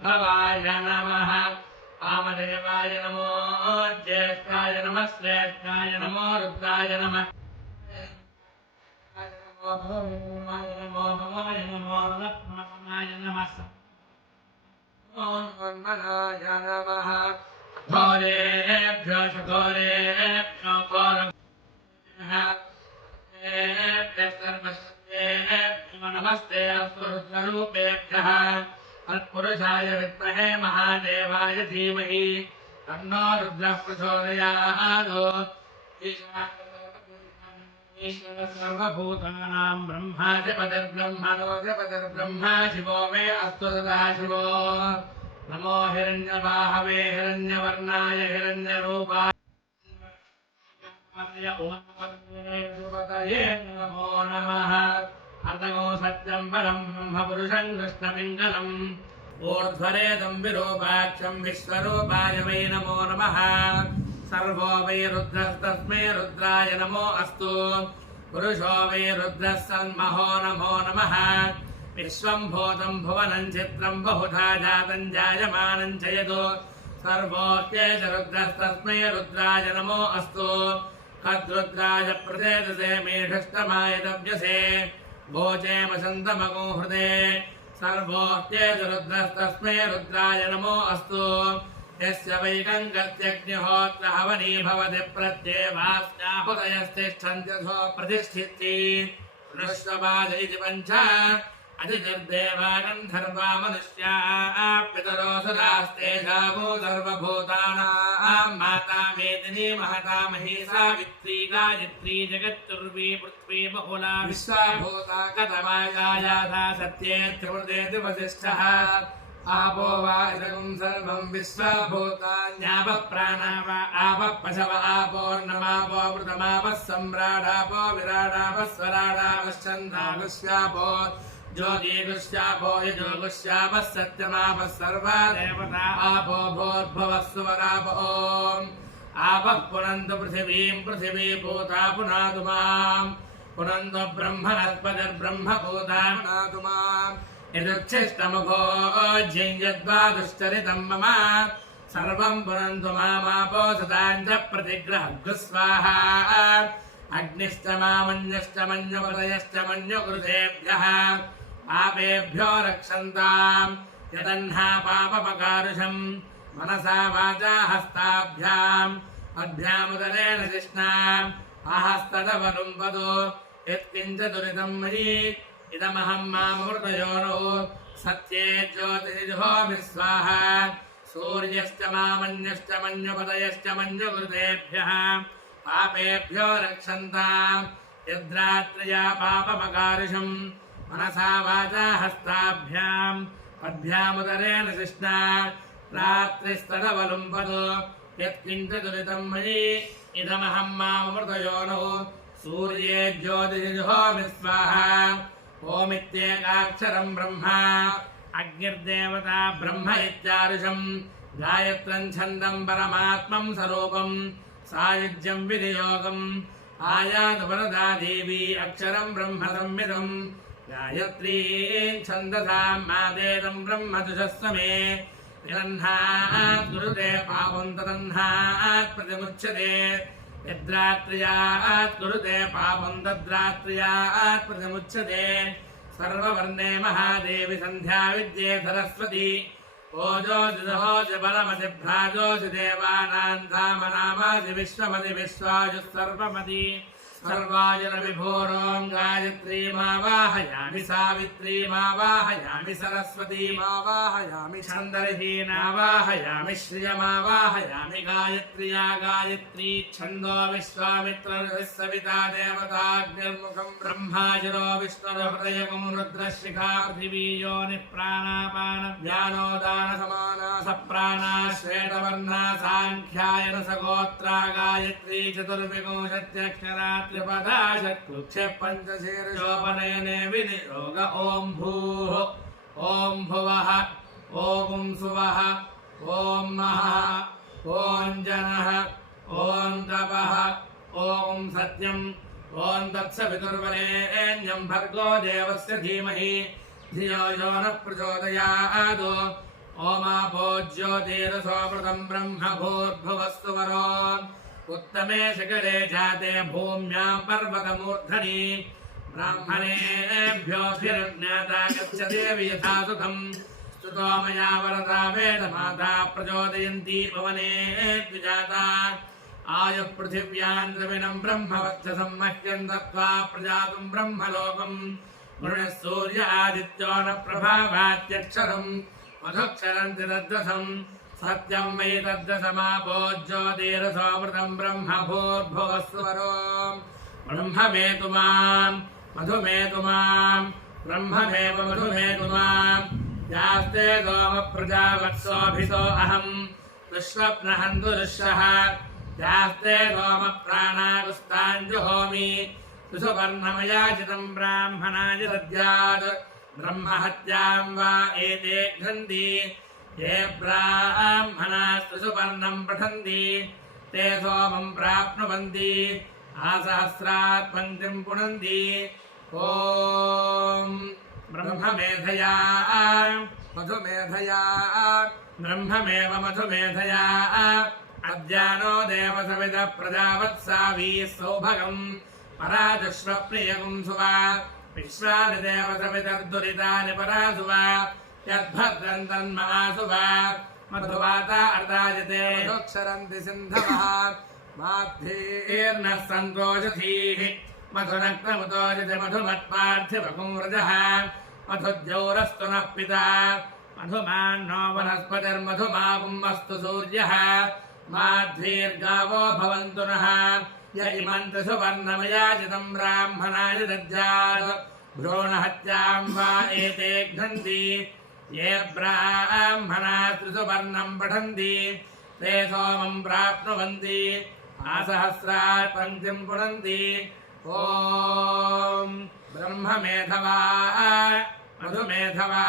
भवाय नमः वामदेवाय नमो ज्येष्ठाय नमः श्रेष्ठाय नमो रुद्राय नमः भवाय नमः मन्मनाय नमः घोरेभ्यो घोरेभ्यो घोरेभ्यः नमस्ते अस्तुरुद्ररूपेभ्यः तत्पुरुषाय विद्महे महादेवाय धीमहि तन्नो रुद्रः प्रचोदयात् ईश्वरः सर्वभूतानां ब्रह्मा शिवो मे अस्तु सदा शिवो नमो हिरण्यबाहवे हिरण्यवर्णाय हिरण्यरूपाय नमो नमः अतगो सत्यं परं ब्रह्मपुरुषं कृष्णपिङ्गलम् ऊर्ध्वरेदं विरूपाक्षं विश्वरूपाय वै नमो नमः सर्वो वै रुद्रस्तस्मै रुद्राय नमो अस्तु पुरुषो वै रुद्रः सन्महो नमो नमः विश्वं भूतं भुवनं चित्रं बहुधा जातं जायमानं च यतो सर्वोऽप्येष रुद्रस्तस्मै रुद्राय नमो अस्तु कद्रुद्राय प्रसेदसे मेढष्टमाय दव्यसे भोजेमसन्तमगो हृदे सर्वोऽप्येष रुद्रस्तस्मै रुद्राय नमो अस्तु यस्य वैकङ्गत्यग्निहोत्र हवनी भवति प्रत्येवास्याहुतयस्तिष्ठन्त्यथो प्रतिष्ठिति पुनश्चपाद इति पञ्च अधिनिर्देवा गन्धर्वा मनुष्याः पितरोऽसुरास्तेषामो सर्वभूतानां माता वेदिनी महता मही सावित्री गायत्री जगत्तुर्वी पृथ्वी बहुला विश्वाभूता कथमायासा सत्ये त्रिवृतेति वसिष्ठः आपो वा इदं सर्वं विश्वभूतान्यापः प्राणाव आपः पशव आपोर्णमापो मृतमापः सम्राडापो विराडापः स्वराडापश्चन्दागुष्यापो ज्योतिगुष्यापो यजोगुष्यापः सत्यमापः सर्वा देवता आपो भोर्भवः सुवरापो आपः पुनन्तु पृथिवीं पृथिवी भूता पुनातु माम् पुनन्तु ब्रह्मणस्पतिर्ब्रह्मभूता पुनातु माम् यदुच्छिष्टमुखो ज्यञ्जद्वादुश्चरितं मम सर्वं पुनन्तु मामापो सदाञ्च प्रतिग्रहभ्युः स्वाहा अग्निश्च मामन्यश्च मन्युपतयश्च मन्युकृतेभ्यः पापेभ्यो रक्षन्ताम् यदह्ना पापमकारुषम् मनसा वाचा हस्ताभ्याम् अभ्यामुदरेण जिष्णाम् आहस्तदवरुम् वदो यत्किञ्च दुरितम् मयि इदमहं मामृतयोनो सत्ये ज्योतिर्जुहोमि स्वाहा सूर्यश्च मामन्यश्च मन्युपदयश्च मन्युकृतेभ्यः पापेभ्यो रक्षन्ताम् यद्रात्र्या पापमकारिषम् मनसा वाचा हस्ताभ्याम् पद्भ्यामुदरेण जिष्णा रात्रिस्तदवलुम् वदो यत्किञ्च दुरितम् मयि इदमहं मामृतयोनो सूर्ये ज्योतिर्जुहोमि स्वाहा ओमित्येकाक्षरम् ब्रह्मा अग्निर्देवता ब्रह्म इत्यारुषम् गायत्रम् छन्दम् परमात्मम् स्वरूपम् सायुज्यम् विनियोगम् आयातु वरदा देवी अक्षरम् ब्रह्म संविदम् गायत्रीम् छन्दसाम् मादेदम् ब्रह्म तुषस्व मे निरह्नात् कुरुते पापम् तदह्नात् प्रतिमुच्यते यद्रात्र्यात् कुरुते पापम् तद्रात्र्यात् प्रतिमुच्यते सर्ववर्णे महादेवी सन्ध्या विद्ये सरस्वती ओजोऽसि बलमतिभ्राजोऽसि देवानाम् धामनामासि विश्वमति विश्वायुः सर्वमति सर्वायुरविभूरोम् गायत्रीमावाहयामि सावित्रीमावाहयामि सरस्वतीमावाहयामि छन्दर्हीनावाहयामि श्रियमावाहयामि गायत्र्या गायत्री छन्दो विश्वामित्रऋषिः सविता देवताग्निर्मुखम् ब्रह्माजिरो विष्णुर्हृदयकम् रुद्रशिखा पृथिवी योनिः प्राणापानव्यानोदानसमाना सप्राणा श्वेतवर्णा साङ्ख्यायन सगोत्रा गायत्री चतुर्विंशत्यक्षरा त्रिपदा षट्कुक्षे पञ्चशीर्षोपनयने विनियोग ॐ भूः ॐ भुवः ॐ सुवः ॐ महः ॐ जनः ॐ तपः ॐ सत्यम् ॐ तत्सवितुर्वरेण्यं भर्गो देवस्य धीमहि धियो यो नः प्रचोदयात् ओमापो ज्योतिरसोऽमृतम् ब्रह्म भूर्भुवस्तु वरो उत्तमे शिखरे जाते भूम्याम् पर्वतमूर्धनि ब्राह्मणेभ्योऽभिर्ज्ञाता गच्छदेवि यथा सुखम् स्तुतो मया वरदा वेदमाता प्रचोदयन्ती पवने द्विजाता आयुः पृथिव्याम् द्रविणम् ब्रह्मवक्षसम् मह्यम् दत्त्वा प्रजातुम् ब्रह्मलोकम् गृणः सूर्य आदित्यो न प्रभावात्यक्षरम् मधुक्षरन्ति तद्वसम् सत्यम् वै तद्वसमापो ज्योतिरसोऽमृतम् ब्रह्म भूर्भुवस्वरो ब्रह्ममेतु माम् मधुमेतु माम् ब्रह्ममेव मधुमेतु माम् यास्ते सोमप्रजावत्सोऽभितो अहम् दुःस्वप्नहन्तु दुःशः यास्ते सोमप्राणागुस्ताञ्जुहोमि सुवर्णमयाचितम् ब्राह्मणाय दद्यात् ब्रह्महत्याम् वा एते घ्नन्ति ये ब्राह्मणास्तु सुवर्णम् पठन्ति ते सोमम् प्राप्नुवन्ति आसहस्रात् पङ्क्तिम् पुनन्ति ॐ ब्रह्ममेधया मधुमेधया ब्रह्ममेव मधुमेधया अद्यानो देवसविदः प्रजावत्सावी सौभगम् पराजुष्वप्रियगुम् सुवा विश्वानि देवसविदर्दुरितानि परासुवा यद्भद्रम् तन्महासुवा मधुवाता अर्दायते मधुक्षरन्ति सिन्धवः माद्धीर्नः सन्तोषधीः मधुनक्तमुतोजते मधुमत्पार्थिवकुम् व्रजः मधुद्यौरस्तु नः पिता मधुमान्नो वनस्पतिर्मधुमापुम् अस्तु सूर्यः माध्वीर्गावो भवन्तु नः य इमम् सुवर्णमयाचितम् ब्राह्मणाय दद्यात् भ्रूणहत्याम् वा एते घ्नन्ति ये ब्राह्मणास्तु सुवर्णम् पठन्ति ते सोमम् प्राप्नुवन्ति आसहस्रात् पङ्क्तिम् पुनन्ति ॐ ब्रह्ममेधवा मधुमेधवा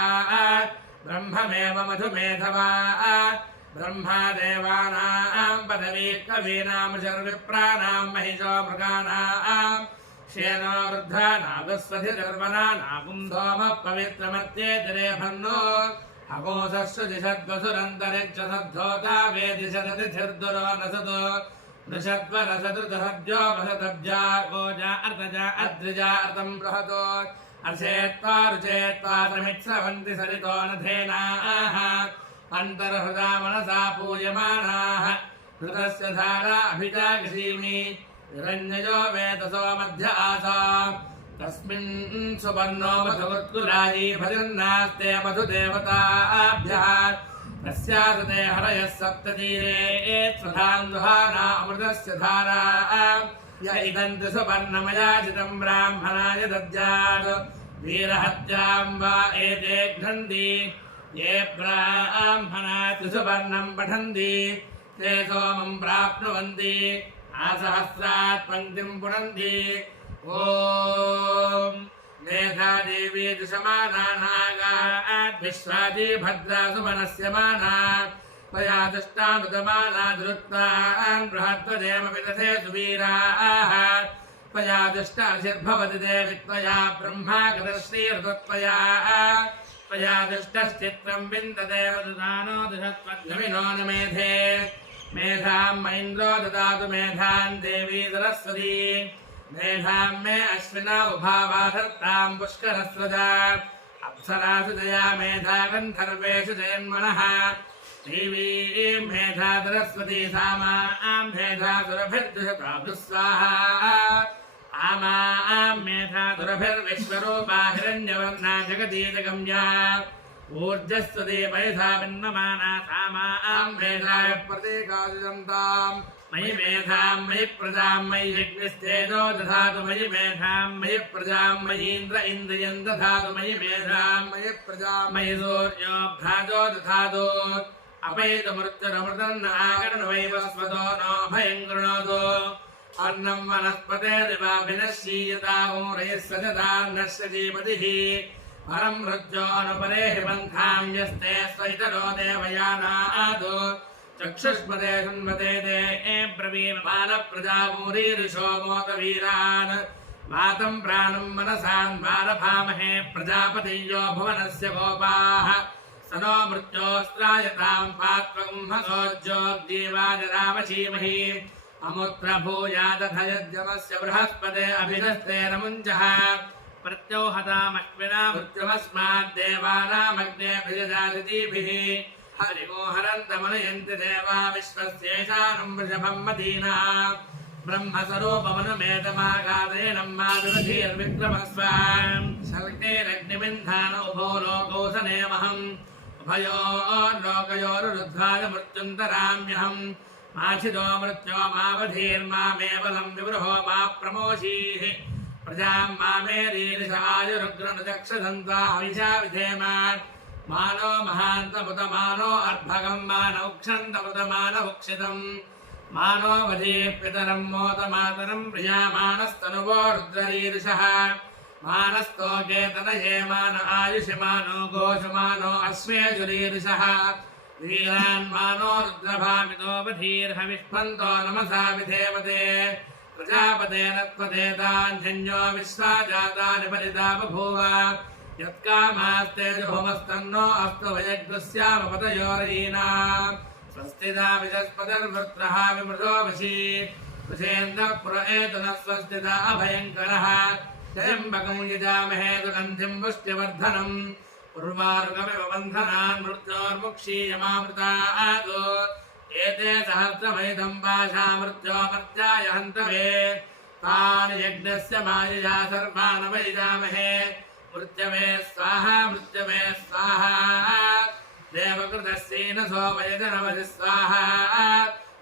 ब्रह्ममेव मधुमेधवा ब्रह्मा देवानाम् पदवी कवीनाम् शर्विप्राणाम् महिषो मृगाणाम् शेनो वृद्धानागस्वधिर्वनानागुम् सोमः पवित्रमत्येतरे भन्नो अगोसस्सु दिशद्वसुरन्तरिच्च सद्धोता वेदिशदतिथिर्दुरो नसतो नृषद्वरसदृतहद्यो वसतब्जा गोजा अर्तजा अद्रिजा अर्तम् बृहतो अर्षेत्वा रुचेत्वा समित्स्रवन्ति सरितो नधेनाः अन्तर्हृदा मनसा पूयमानाः हृतस्य धारा अभिजागसीमि हिरण्ययो वेतसो मध्य आसा तस्मिन् सुवर्णो मधुवत्कुलायी भजन्नास्ते मधुदेवताभ्यः तस्यासते हरयः सप्ततीरे स्वधान्धुहाना अमृतस्य धारा य इदन्ति सुवर्णमयाजितं ब्राह्मणाय दद्यात् वीरहत्यां वा एते घ्नन्ति ये ब्राह्मणा त्रिसुवर्णं पठन्ति ते सोमं प्राप्नुवन्ति आसहस्रात् पङ्क्तिं पुनन्ति ॐ मेघादेवी दुषमाना नागाद्विश्वादी भद्रा सुमनस्य माना त्वया दुष्टानुदमाना दुरुक्तान् बृहत्वदेमपि तथे सुवीराः त्वया दुष्टाशिर्भवति देवि त्वया ब्रह्मा गतश्रीर्तत्वया त्वया दुष्टश्चित्रं विन्दते वदुदानो दुषत्वग्नमिनो न मेधे मेधां मैन्द्रो ददातु मेधां देवी सरस्वती मेधां मे अश्विना उभावाधत्तां पुष्करस्वजा अप्सरासु जया मेधा गन्धर्वेषु जयन्मनः देवी मेधा सरस्वती सामां मेधा सुरभिर्दुषताभ्युः स्वाहा आमां मेधा सुरभिर्विश्वरूपा हिरण्यवर्णा जगती जगम्या ऊर्जस्वती वयसा विन्ममाना सामां मेधा प्रतीकादिजन्ताम् मयि मेधां मयि प्रजां मयि यज्ञस्तेजो दधातु मयि मेधां मयि प्रजां मयीन्द्र इन्द्रियं दधातु मयि मेधां मयि प्रजां मयि सूर्योऽभ्राजो दधातु अपैतमृत्युरमृतं नागरणवैवस्वतो नो भयं कृणोतु अन्नं वनस्पतेर्वाभिनश्यीयतां रयस्वजतां नश्य जीवतिः परं मृत्यो अनुपरे हि पन्थां यस्ते स्वैतरो देवयानादो चक्षुष्मते शृण्वते ते ब्रवीममानप्रजामूरीरिषो मोदवीरान् वातं प्राणं मनसान् वारभामहे प्रजापतियो भुवनस्य गोपाः स नो मृत्योस्त्रायतां पात्वगुंहसोज्योग्जीवाजरामशीमहि अमुत्र भूयादधयज्ञमस्य बृहस्पते अभिनस्तेरमुञ्जः प्रत्योहतामश्विना मृत्युमस्माद्देवानामग्ने भिजजादिभिः हरिमो हरन्तमनयन्ति देवा विश्वस्येषानं वृषभं मदीना ब्रह्मस्वरूपमनुमेतमागादेनं माधुरधीर्विक्रमस्वाम् शल्केरग्निबिन्धान उभो लोकौ सनेमहम् उभयोर्लोकयोरुद्धाय मृत्युन्तराम्यहम् माछिदो मृत्यो मावधीर्मामेवलं विवृहो मा प्रमोषीः प्रजां मामेरीरिषायुरुग्रनुचक्षुधन्त्वा हविषा विधेम मानो महान्तमुतमानो अर्भगं मानौक्षन्तमुतमानभुक्षितम् मानो वधीर्पितरं मोतमातरं प्रियामानस्तनुवो रुद्ररीरिषः मानस्तोकेतनये मान आयुषि मानो गोषमानो अश्वेजुरीरिषः वीरान् मानो रुद्रभामितो वधीर्हविष्पन्तो नमसा विधेमते प्रजापतेन त्वदेताञ्जन्यो विश्वा जातानि परिता बभूव यत्कामास्ते जुहोमस्तन्नो अस्तु वयग्रस्यामपतयोरयीनाम् स्वस्तिदा विजस्पतिर्वृत्रः विमृतो वशी कुशेन्द्रः पुर एतनः स्वस्तिदा अभयङ्करः जयम्बकं यजामहे सुगन्धिं पुष्ट्यवर्धनम् उर्वारुकमिव बन्धनान् मृत्योर्मुक्षीयमामृतादो एते सहस्रमयितं पाशा मृत्योमर्त्याय हन्तवे तानि यज्ञस्य मायया सर्वानवयजामहे मृत्यवे स्वाहा देवकृतस्येन सोपयजनमधि स्वाहा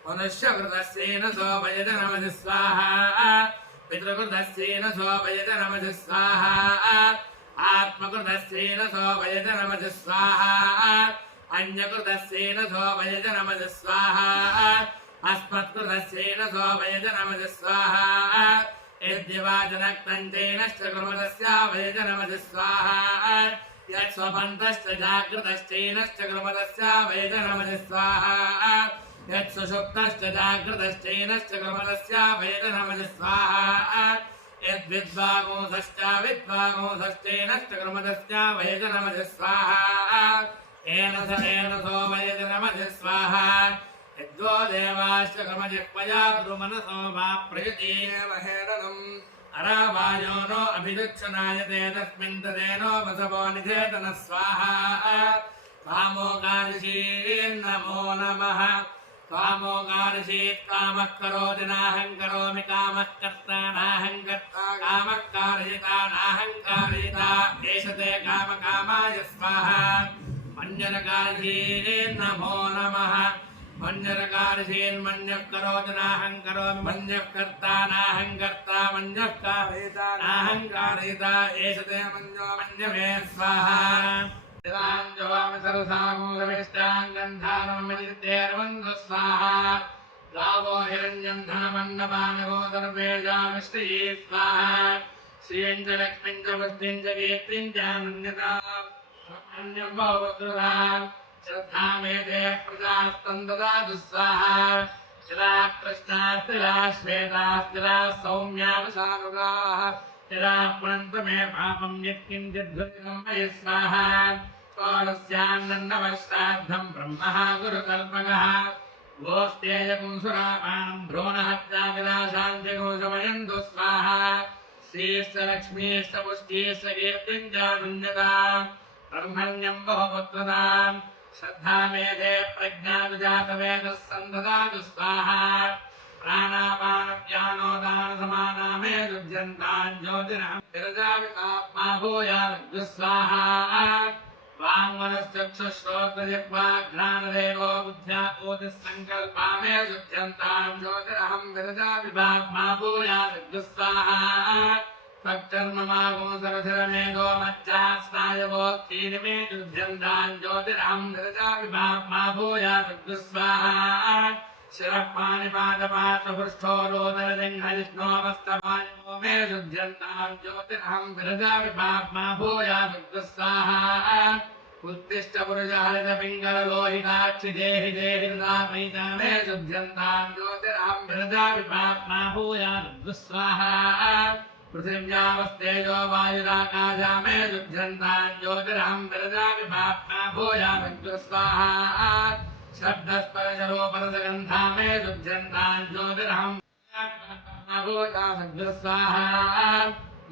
मनुष्यकृतस्येन सोपयजनमधि स्वाहा पितृकृतस्येन सोपयजनमधि स्वाहा आत्मकृतस्येन सोपयजनमधि स्वाहा अन्यकृतस्येन सोपयजनमधि स्वाहा अस्मत्कृतस्येन सोपयजनमधि स्वाहा यद्यवाजनक्तञ्चैनश्च कृमदस्याभयजनमधि स्वाहा यत्स्वपन्तश्च जागृतश्चैनश्च कृमदस्याभयजनमधि स्वाहा यत्सुषुप्तश्च जागृतश्चैनश्च कृमदस्याभयजनमधि स्वाहा यद्विद्वागोंसश्च विद्वागोंसश्चैनश्च कृमदस्याभयजनमधि स्वाहा येन सोमयजनमधि स्वाहा यद्वो देवाश्च कर्मजिह्वया द्रुमनसो वा प्रयुतीव हेरणम् अरावायो नो अभिदुच्छनायते तस्मिन् तदेनो वसवो निधेतन स्वाहा कामोकारिषीर्नमो नमः कामोकारिषीत् कामः करोति नाहं करोमि कामः कर्ता नाहं कर्ता कामः कारयिता नाहं कारयिता एष ते कामकामाय स्वाहा मन्यरकारिषीर्नमो नमः मन्यरकारिषीर्मन्यः करोति नाहं करोमि मन्यः कर्ता नाहं कर्ता मन्यः कारयिता नाहं कारयिता एष ते मन्यवे स्वाहा सरसामूलमिष्टाङ्गन्धारमजितेर्वन्तु स्वाहा गावो हिरण्यं धनमन्नपानगो दर्वेजामिष्टये स्वाहा श्रियं च लक्ष्मीं च पुष्टिं च कीर्तिं च मन्यता अन्यं भवतुरा श्रद्धामेते प्रजास्तं ददातु स्वाहा शिला कृष्णास्तिला श्वेतास्तिला सौम्यावसानुगाः शिला पुनन्तु मे पापं यत्किञ्चिद्धुरितं मयि स्वाहा षोडस्यान्नवश्राद्धं ब्रह्मः गुरुकल्पकः गोष्ठेयपुंसुरापानं भ्रूणहत्याविनाशान्तिकोशमयन्तु स्वाहा श्रीश्च लक्ष्मीश्च पुष्टिश्च कीर्तिं च मन्यता ब्रह्मण्यं बहुपुत्रतां श्रद्धामेधे प्रज्ञाविजातवेदः सन्ददातु स्वाहा प्राणापानव्यानोदानसमाना मे युज्यन्तां ज्योतिरहं विरजामितात्मा भूयार्घ्य स्वाहा वाङ्मनश्चक्षुश्रोत्रजिह्वाघ्राणदेवो बुद्ध्या ओतिस्सङ्कल्पा मे युज्यन्तां ज्योतिरहं विरजामितात्मा भूयार्घ्य स्वाहा भक्तर्ममागोसरधिरमेधो मज्जास्नायवो क्षीणिमे युध्यन्तां ज्योतिरहं विरजामितात्मा भूयार्घ्य स्वाहा शिरः पाणिपादपात्रपृष्ठो रोदरजङ्घजिष्णोमस्तपाणिनो मे युध्यन्तां ज्योतिरहं विरजामितात्मा भूयार्घ्य स्वाहा उत्तिष्ठ पुरुषहरितपिङ्गललोहिताक्षि देहि देहि हृदापैता मे युध्यन्तां ज्योतिरहं विरजामितात्मा भूयार्घ्य स्वाहा पृथिव्यावस्तेजो वायुराकाशा मे युध्यन्तां ज्योतिरहं विरजामितात्मा भूयार्घ्य स्वाहा शब्दस्पर्शरूपरसगन्धा मे युध्यन्तां ज्योतिरहं भूयार्घ्य स्वाहा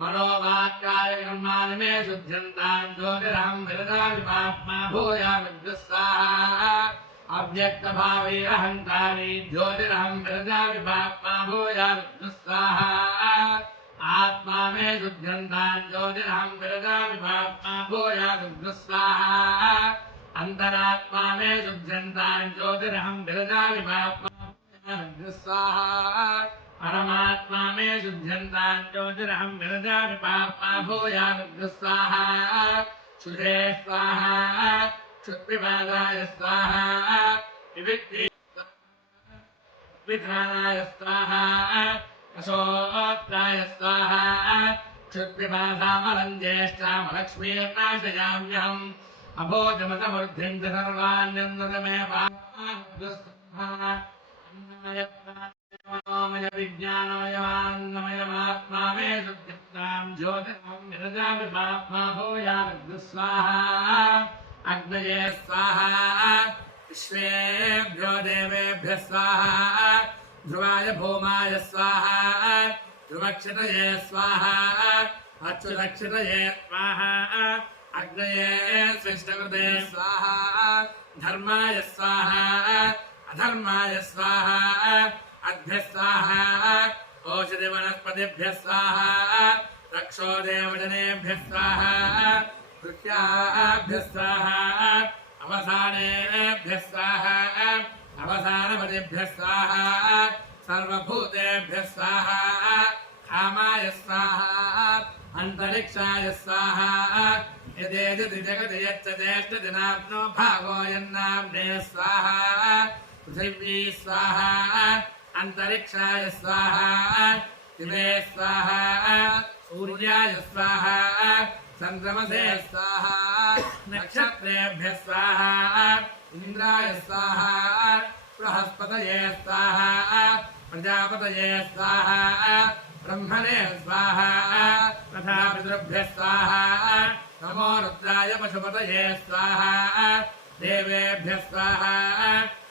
मनोवाक्कायकर्माणि मे युध्यन्तां ज्योतिरहं विरजामितात्मा भूयार्घ्य स्वाहा अव्यक्तभावी अहङ्कारी ज्योतिरहं विरजामितात्मा भूयार्घ्य स्वाहा आत्मा मे युध्यन्तां ज्योतिरहं विरजामितात्मा भूयार्घ्य स्वाहा अंतरात्मा मे युध्यन्तां ज्योतिरहं विरजामितात्मा भूयार्घ्य स्वाहा परमात्मा मे युध्यन्तां ज्योतिरहं विरजामितात्मा भूयार्घ्य स्वाहा क्षुधे स्वाहा क्षुत्पिपादाय स्वाहा विधानाय स्वाहा अशोत्राय स्वाहा क्षुत्पिपासामलं ज्येष्ठामलक्ष्मीर्नाशयाम्यहम् अभोजमतमूर्धिं च सर्वान्यन्नतमे पामय विज्ञानमयमान्नमयमात्मा मे युध्यन्तां ज्योतिरहं विरजामितात्मा भूयार्घ्य स्वाहा अग्नये स्वाहा विश्वेभ्यो देवेभ्यः स्वाहा ध्रुवाय भौमाय स्वाहा ध्रुवक्षतये स्वाहा अच्युतक्षतये स्वाहा अग्नये श्रेष्ठकृते स्वाहा धर्माय स्वाहा अधर्माय स्वाहा अद्भ्यः स्वाहा ओषधिवनस्पतिभ्यः स्वाहा रक्षो देवजनेभ्यः स्वाहा कृत्याभ्यः स्वाहा अवसानेभ्यः स्वाहा अवसानपतिभ्यः स्वाहा सर्वभूतेभ्यः स्वाहा कामाय स्वाहा अंतरिक्षाय स्वाहा यदेजति जगति यच्च ज्येष्ठदिनाप्नो भागो यन्नाम्ने स्वाहा पृथिवी स्वाहा अंतरिक्षाय स्वाहा दिवे स्वाहा सूर्याय स्वाहा चन्द्रमसे स्वाहा नक्षत्रेभ्यः स्वाहा इंद्राय स्वाहा बृहस्पतये स्वाहा प्रजापतये स्वाहा ब्रह्मणे स्वाहा तथा पितृभ्यः स्वाहा नमो रुद्राय पशुपतये स्वाहा देवेभ्यः स्वाहा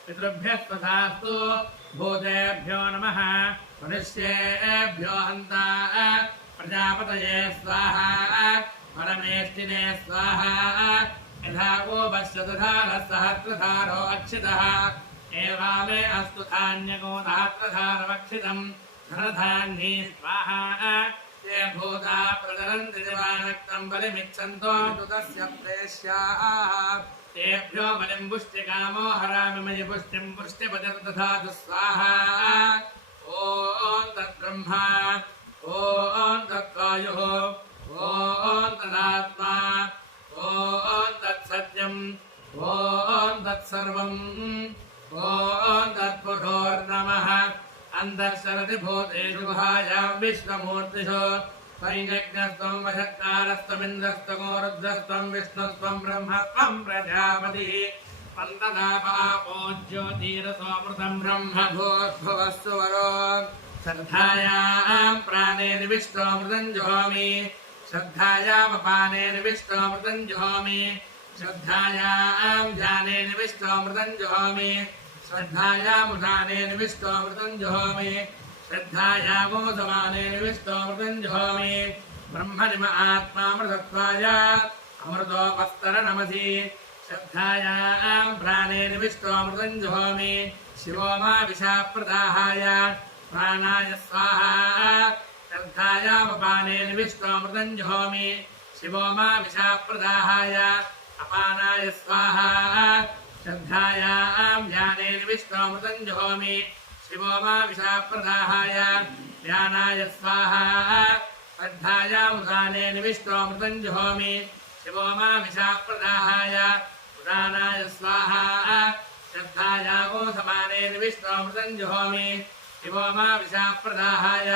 पितृभ्यः तथास्तु भूतेभ्यो नमः मनुष्येभ्यो हन्ता प्रजापतये स्वाहा परमेष्टिने स्वाहा यथा गोपश्च तथा सहस्रधारो अक्षितः एवामे अस्तु धान्यको सहस्रधारमक्षितम् धनधान्ये स्वाहा ते भूता प्रचरन्ति दिवानक्तम् बलिमिच्छन्तो तस्य प्रेष्याः तेभ्यो बलिम् पुष्टिकामो हरामि मयि पुष्टिम् पुष्टिपतिर्दधातु स्वाहा ॐ तद्ब्रह्मा ॐ तद्वायुः ॐ तदात्मा ॐ तत्सत्यम् ॐ तत्सर्वम् ॐ तत्पुरुषोर्नमः अन्तःसरति भूतेषु गुहायाम् विश्वमूर्तिषु परिजज्ञस्त्वम् वषत्कारस्त्वमिन्द्रस्त्वगो रुद्रस्त्वम् विष्णुस्त्वम् ब्रह्मत्वम् प्रजापतिः पन्तदापापोज्योतिरसोऽमृतम् ब्रह्म भूर्भुवस्सु वरो श्रद्धायाम् प्राणे निविष्टोऽमृतम् जुहोमि श्रद्धायामपाने निविष्टोऽमृतम् जुहोमि श्रद्धायाम् ध्याने निविष्टोऽमृतम् जुहोमि श्रद्धायामुदाने निविष्टोऽमृतम् जुहोमि श्रद्धायामोदमाने निविष्टोऽमृतम् जुहोमि ब्रह्मणिम आत्मामृतत्वाय अमृतोपस्तरणमसि श्रद्धायाम् प्राणे निविष्टोऽमृतम् जुहोमि शिवो मा विशाप्रदाहाय प्राणाय स्वाहा श्रद्धायामपाने निविष्टोऽमृतम् जुहोमि शिवो मा विशाप्रदाहाय अपानाय स्वाहा श्रद्धायाम् ध्याने निविष्टोऽमृतम् जुहोमि शिवो मा विशाप्रदाहाय ध्यानाय स्वाहा श्रद्धायामुदाने निविष्टोऽमृतम् जुहोमि शिवो मा विशाप्रदाहाय उदानाय स्वाहा श्रद्धायामोदमाने निविष्टोऽमृतम् जुहोमि शिवो मा विशाप्रदाहाय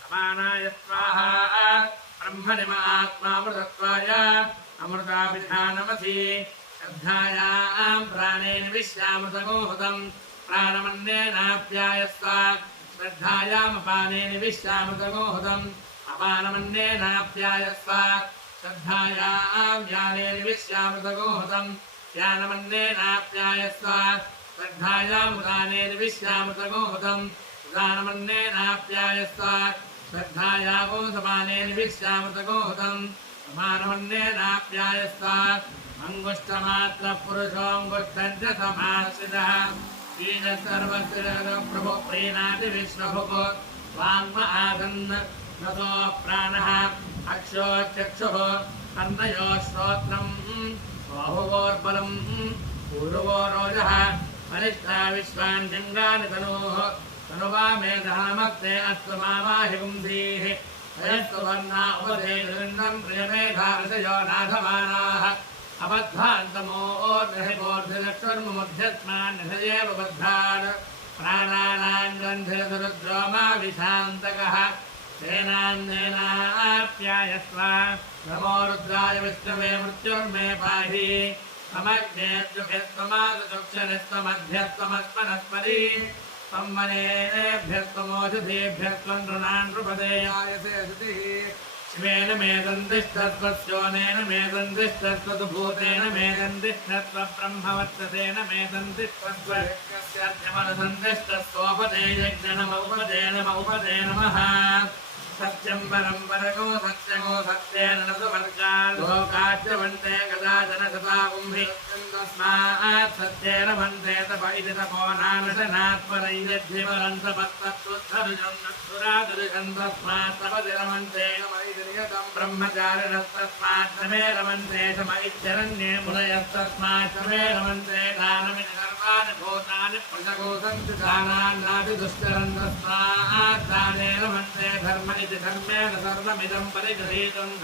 समानाय स्वाहा ब्रह्मणिम आत्मामृतत्वाय अमृताभिधानमसि श्रद्धायाम् प्राणे निविश्यामृतगोहुतम् प्राणमन्येनाप्यायस्व श्रद्धायामपाने निविश्यामृतगोहुतम् अपानमन्येनाप्यायस्व श्रद्धायाम् ज्ञाने निविश्यामृतगोहुतम् ज्ञानमन्येनाप्यायस्व श्रद्धायामुदाने निविश्यामृतगोहुतम् उदानमन्येनाप्यायस्व श्रद्धायामोदमाने निविश्यामृतगोहुतम् समानमन्येनाप्यायस्व अङ्गुष्ठमात्रपुरुषोऽङ्गुष्ठम् च समाश्रितः बीजः सर्वस्य प्रभुः प्रीणाति विश्वभुः वाङ्म आसन् नतो प्राणः अक्षोचक्षुः कर्णयोः श्रोत्रम् बाहुवोर्बलम् पूर्वो रोजः वरिष्ठा विश्वाञ्जङ्गानि तनोः तनुवा मेधामत्ते अस्तु मामाहि पुंसीः अयस्तु वर्णा उपदेशृन्दम् प्रियमेधा ऋषयो नाथमानाः अबद्धान्तमोर्निहिपोर्धिचक्षुर्मुध्यस्मान्निषयेव बद्धान् प्राणानाम् ग्रन्थिरसुरुद्रो मा विशान्तकः तेनान्नेनाप्यायस्व नमो रुद्राय विष्णवे मृत्युर्मे पाहि समज्ञेभ्यस्त्वमादचक्षरिस्त्वमध्यस्त्वमस्मनस्परि त्वमनेभ्यस्त्वमोषधेभ्यस्त्वम् नृणान् नृपदेयायसे श्रुतिः शिवेन मेदन्तिष्ठस्वस्योनेन मेदन्तिष्ठस्वतु भूतेन मेदन्तिष्ठस्व ब्रह्मवर्चसेन मेदन्तिष्ठस्वयज्ञमनसन्तिष्ठस्वोपदे यज्ञनमौपदे नमः सत्यम् परम् परगो सत्यगो सत्येन न सुवर्गात् लोकाच्च वन्ते कदाचन सतापुंहि तस्मात् सत्येन वन्ते तप इति तपो नानशनात्परैयद्धिवरम् तपस्तत्सुद्धरुजम् तस्मात् तपतिरमन्ते ब्रह्मचारिणस्तस्मात् समे रमन्ते सम इत्यरण्ये मुनयस्तस्मात् समे रमन्ते दानमिति सर्वाणि भूतानि पृथगो सन्ति दानान्नापि दुष्करम् तस्मात् दानेन रमन्ते धर्म इति धर्मेण सर्वमिदं परिगृहीतम्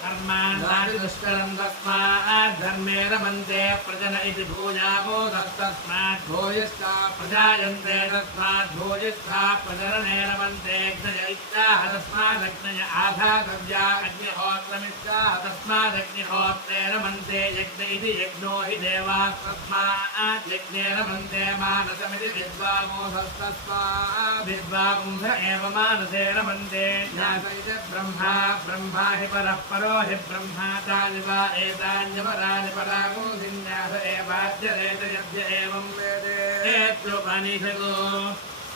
कर्माणानि दुष्करम् तस्मात् धर्मे रमन्ते प्रजन इति भूयामो तस्मात् भूयिष्ठा प्रजायन्ते तस्मात् भूयिष्ठा प्रजरणे रमन्ते यज्ञय इत्याह तस्मादग्नय आधातव्या अग्निहोत्रमित्याह तस्मादग्निहोत्रे रमन्ते यज्ञ इति यज्ञो हि देवाः तस्मात् यज्ञे रमन्ते मानसमिति विद्वांसस्तस्मात् विद्वांस एव मानसे रमन्ते ज्ञात इति ब्रह्मा ब्रह्मा हि परः परो हि ब्रह्मा तानि वा एतान्यपराणि परागो विन्यास एवाद्यरेत यद्य एवं वेदेत्युपनिषदो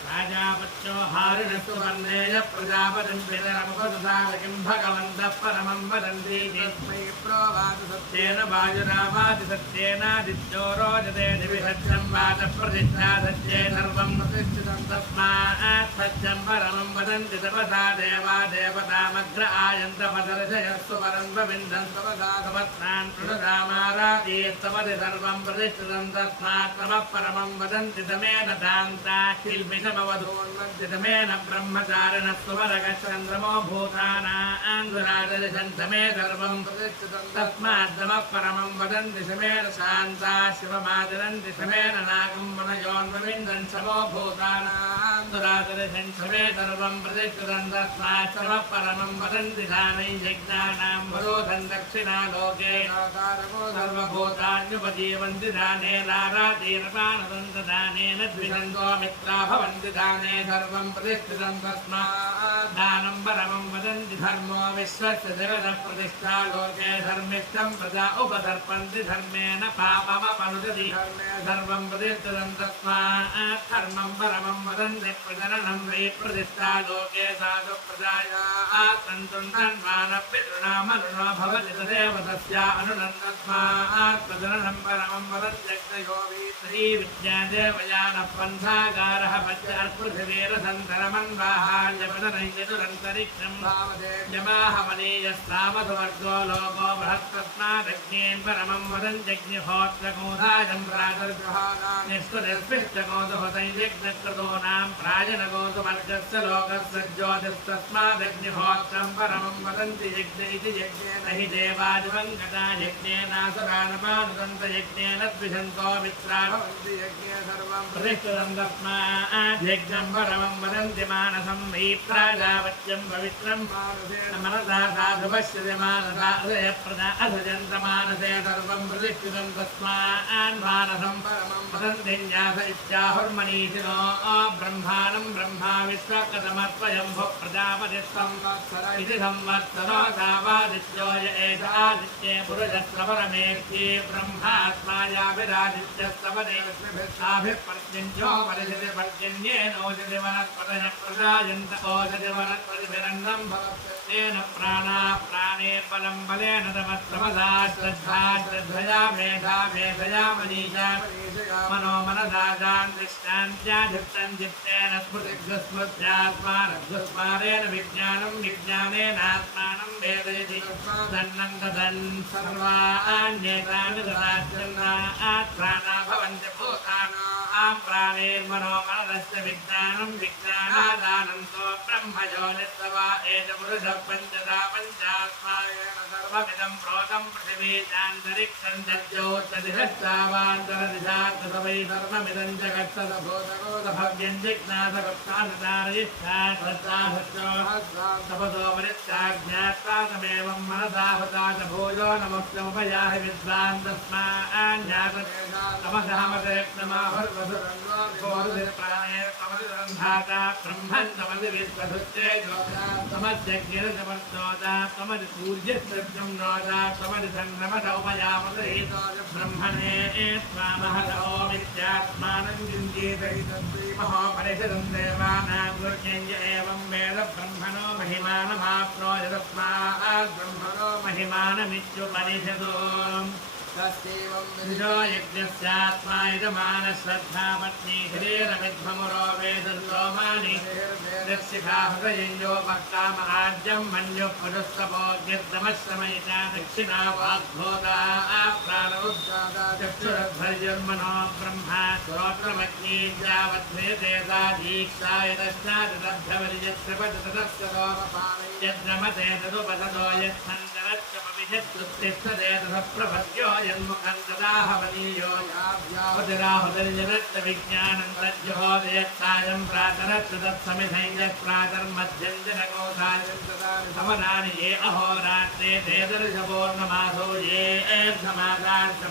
राजापत्यो हारिणस्तु वर्णेय प्रजापतिं पितरमुपसुतावकिं भगवन्तः परमं वदन्ति तस्मै प्रोवाच सत्येन वायुरावाति सत्येनादित्यो रोचते दिवि सत्यं वाचप्रतिष्ठा सत्ये सर्वं प्रतिष्ठितं तस्मात् सत्यं परमं वदन्ति तपसा देवा देवतामग्र आयन्तपदर्शयस्तु परं विन्दन्तपदापत्नान् प्रणुरामारातीस्तपदि सर्वं प्रतिष्ठितं तस्मात् तमः परमं वदन्ति तमेन दान्ता किल्बिषमवधून्मन्दितमेन ब्रह्मचारिणस्तु वरगच्छन्द्रमो भूतानान्दुरादर्शन्तमे सर्वं प्रतिष्ठितं तस्मात् तमः परमं वदन्ति शमेन शान्ता शिवमाचरन्ति शमेन नागं मनयोन्वविन्दन् समो भूतानान्दुरादर्शन् शमे सर्वं प्रतिष्ठितं तस्मात् तमः परमं वदन्ति दानै यज्ञानां वरोधन् दक्षिणालोके सर्वभूतान्युपजीवन्ति दानेनारातीरपानदन्तदानेन द्विषन्तो मित्रा भवन्ति दाने सर्वं प्रतिष्ठितं तस्मात् दानं परमं वदन्ति धर्मो विश्वस्य जगतः प्रतिष्ठा लोके धर्मिष्ठं प्रजा उपसर्पन्ति धर्मेण पापमपनुदति सर्वं प्रतिष्ठितं तस्मात् धर्मं परमं वदन्ति प्रजननं वै प्रतिष्ठा लोके साधु प्रजायाः सन्तुं तन्मानपितॄणामनुनो भवति तदेव तस्या अनुनन्दस्मात् प्रजननं परमं वदत्यग्नयो वीत्री विद्यादेवयानः पन्थागारः पञ्चार्पृथिवीरसन्तरमन्वाहार्यपदनैर्यदुरन्तरिक्षं यमाहमनीयस्तामसवर्गो लोको बृहत्तस्मादग्नेन् परमं वदन्त्यग्निहोत्रगोधायं प्रातर्जुहानानिष्ठुनिष्पिष्टगोधुहतैर्यज्ञकृतोनां प्रायणगोधुमर्गस्य लोकस्य ज्योतिस्तस्मादग्निहोत्रं परमं वदन्ति यज्ञ इति यज्ञेन हि देवादिवङ्गता यज्ञेनासुरानपानुदन्तयज्ञेन द्विषन्तो मित्रा भवन्ति यज्ञे सर्वं प्रतिष्ठितं तस्मात् यज्ञं परमं वदन्ति मानसं वै प्राजावत्यं पवित्रं मनसा साधु पश्यति मानसा हृदयप्रदा अधजन्तमानसे सर्वं प्रतिष्ठितं तस्मात् मानसं परमं वदन्ति न्यास इत्याहुर्मनीषिणो ब्रह्माणं ब्रह्मा विश्वकतमर्पयम्भो प्रजापतिस्तं इति संवत्सरो दावादित्यो य एष आदित्ये पुरुषस्रवरमेत्ये ब्रह्मात्मायाभिरादित्यस्तवदेवस्मिभिर्ताभिः पर्जन्यो पर्जन्येनोषधि वनस्पतयः प्रजायन्त ओषधि वनस्पतिभिरन्नं भवत्येन प्राणाः प्राणे बलं बलेन तमस्तमसा श्रद्धा श्रद्धया मेधा मेधया मनीषा मनो मनसा शान्तिश्शान्त्याधिष्ठं चित्तेन स्मृतिग्स्मृत्यात्मानग्स्मारेण विज्ञानं विज्ञानेनात्मानं वेदयति तन्नं तदन् सर्वाण्येतानि ददात्यन्नात् प्राणा भवन्ति भूतानां प्राणेर्मनो मनसस्य विज्ञानं विज्ञानादानन्तो ब्रह्मयोनिस्तवा एष पुरुषः पञ्चदा पञ्चात्मायेन सर्वमिदं प्रोतं पृथिवीचान्तरिक्षं जज्जोत्तदिशस्तावान्तरदिशात्तवै सर्वमिदं जगत्सदभूतगोदभव्यं जिज्ञासभक्तानुतारयिष्ठात्तपसो परित्याज्ञात्वा तमेवं मनसा हुता च भूयो नमोऽस्मुपयाहि विद्वान् तस्मान्नागतमाहुर्वधुरन्धाता ब्रह्मन् तमसि विश्वधुश्चेतो तमस्यज्ञरसमर्चोदा तमसि सूर्यसृजं नोदा तमसि सन्नमस उपयामसहितो ब्रह्मणे स्वामहतो विद्यात्मानं जिञ्जीतैतद्वीमहो परिषदं देवानां गुर्यञ्ज एवं वेद ब्रह्मणो महिमानमाप्नोति तस्मात् ब्रह्मणो महिमानमित्युपनिषदो तस्यैवं विदो यज्ञस्यात्मा यजमानश्रद्धा पत्नी शरीरमिध्वमुरो वेदर्लोमानि दक्षिखा हृदयञ्जो भक्ताम आद्यं मन्युः पुरुस्तपोऽग्निर्दमश्रमयिता दक्षिणा वाग्भूता प्राणरुद्धाता चक्षुरध्वर्युर्मनो ब्रह्मा श्रोत्रमग्नीर्यावद्भेदे सा दीक्षा यतश्चादब्धवरियत्रिपदतस्य यद्रमते तदुपसदो यत्सञ्चरच्चपविषत्युत्तिष्ठते तदप्रभद्यो यन्मुखं तदाहवनीयो याव्याहुदर्जनत्तविज्ञानं तज्जुहोदयत्सायं प्रातरत्तु तत्समिधं यत्प्रातर्मध्यं जनकोधायं तदा समनानि ये अहोरात्रे ते दर्शपूर्णमासो ये समासात्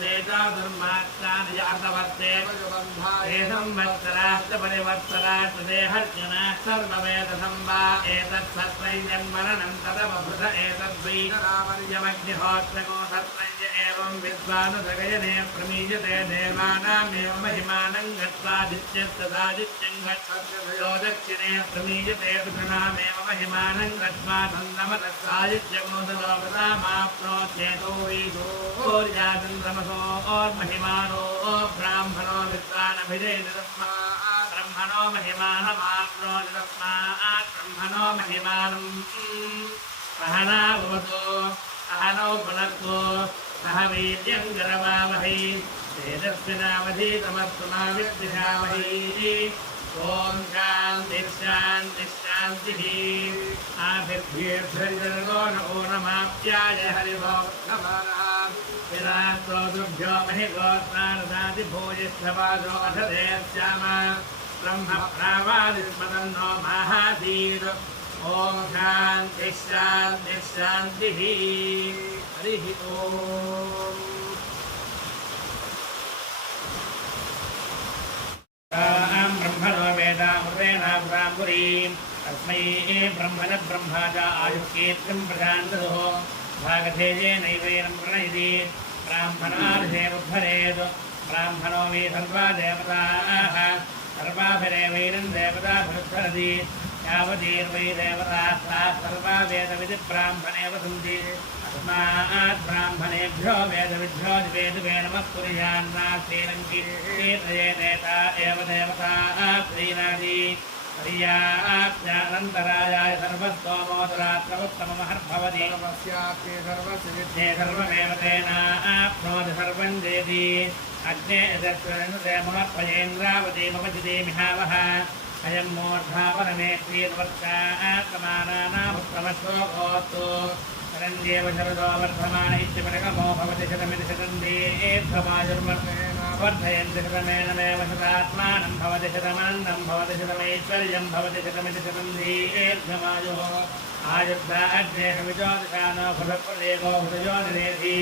ते चातुर्मासानि यातवर्ते ते संवत्सराश्च परिवत्सराश्च ते हर्जनाः सर्ववेदसं वा एतत्सत्त्वं जन्मरणं तदवभृत एतद्वै रामर्यमग्निहोत्रको सत्त्वं च एव एवं विद्वानुदगयने प्रमीयते देवानामेव महिमानं गत्वादित्यस्तदादित्यं गच्छो दक्षिणे प्रमीयते पितॄणामेव महिमानं गत्वा तन्नमतस्सादित्यमोदलोपदामाप्नोत्येतो वैदोर्याचन्द्रमसो महिमानो ब्राह्मणो विद्वानभिजयति ब्रह्मणो महिमानमाप्नोति तस्मात् ब्रह्मणो महिमानम् सहनावतु सहनौ भुनक्तु सह वीर्यं करवावहै तेजस्विनावधीतमस्तु मा विद्विषावहै ॐ शान्तिः शान्तिः शान्तिः आभिर्भ्येभ्यर्जनो नमो नमाप्याय हरिभोक्तमानः विरास्तोतृभ्यो महिगोत्सानदादिभूयिष्ठवादो अधदेश्याम ब्रह्म प्रावादिस्मदन्नो माहादीर् ॐ शान्तिः शान्तिः शान्तिः हरिः ॐ ब्रह्मणो वेदामृतेनामृताम्बुरीं तस्मै ब्रह्मण ब्रह्माजा आयुष्कीर्तिं प्रशान्तदुः भागधेयेनैवेनं प्रणयति ब्राह्मणार्धेरुद्धरेत् ब्राह्मणो मे सर्वा देवताः सर्वाभिरेवैनं देवताभिरुद्धरति यावतीर्वै देवताः सर्वा वेदविधिब्राह्मणे वसन्ति तस्मात् ब्राह्मणेभ्यो वेदविभ्यो वेदवे नमः कुर्यान्नास्तीरङ्कीर्तयेतेता एव देवताः प्रीणादि पर्याप्त्यानन्तरायाय सर्वस्तोमोदरात्रमुत्तममहर्भवति सर्वस्य सर्वमेव तेनाप्नोति सर्वं जेति अग्ने यजस्वरेन्द्रावतीमपचिदेमिहावः अयं मूर्धापरमे क्रियवर्षात्मानानामुत्तमश्लोकोऽस्तु शरण्येव शरदो वर्धमान इत्यपरकमो भवति शतमिति शतन्देभ्यमायुर्वर्धेन वर्धयन्ति शतमेनमेव शतात्मानं भवति शतमन्नं भवति शतमैश्वर्यं भवति शतमिति शतन्देभ्यमायुः आयुर्धा अग्ने हविजोदिशानो भुजप्रदेको भुजयोनिरेधि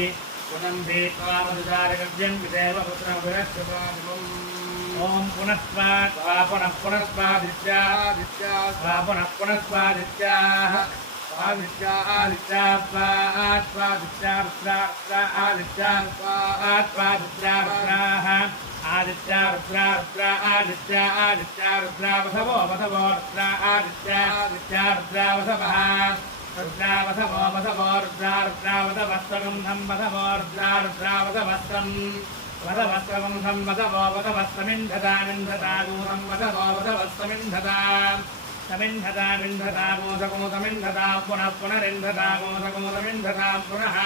पुनं भीत्वा मधुचारकव्यं पितेव पुत्रमभिरक्षपादिमम् ॐ पुनः पुनस्वादित्याः वदवस्त्रवंधं वदवो वदवस्त्रमिन्धतामिन्धतागूनं वदवो वदवस्त्रमिन्धता समिन्धता मोदकोदमिन्धता पुनः पुनरिन्धतामोदकोदमिन्धतां पुनः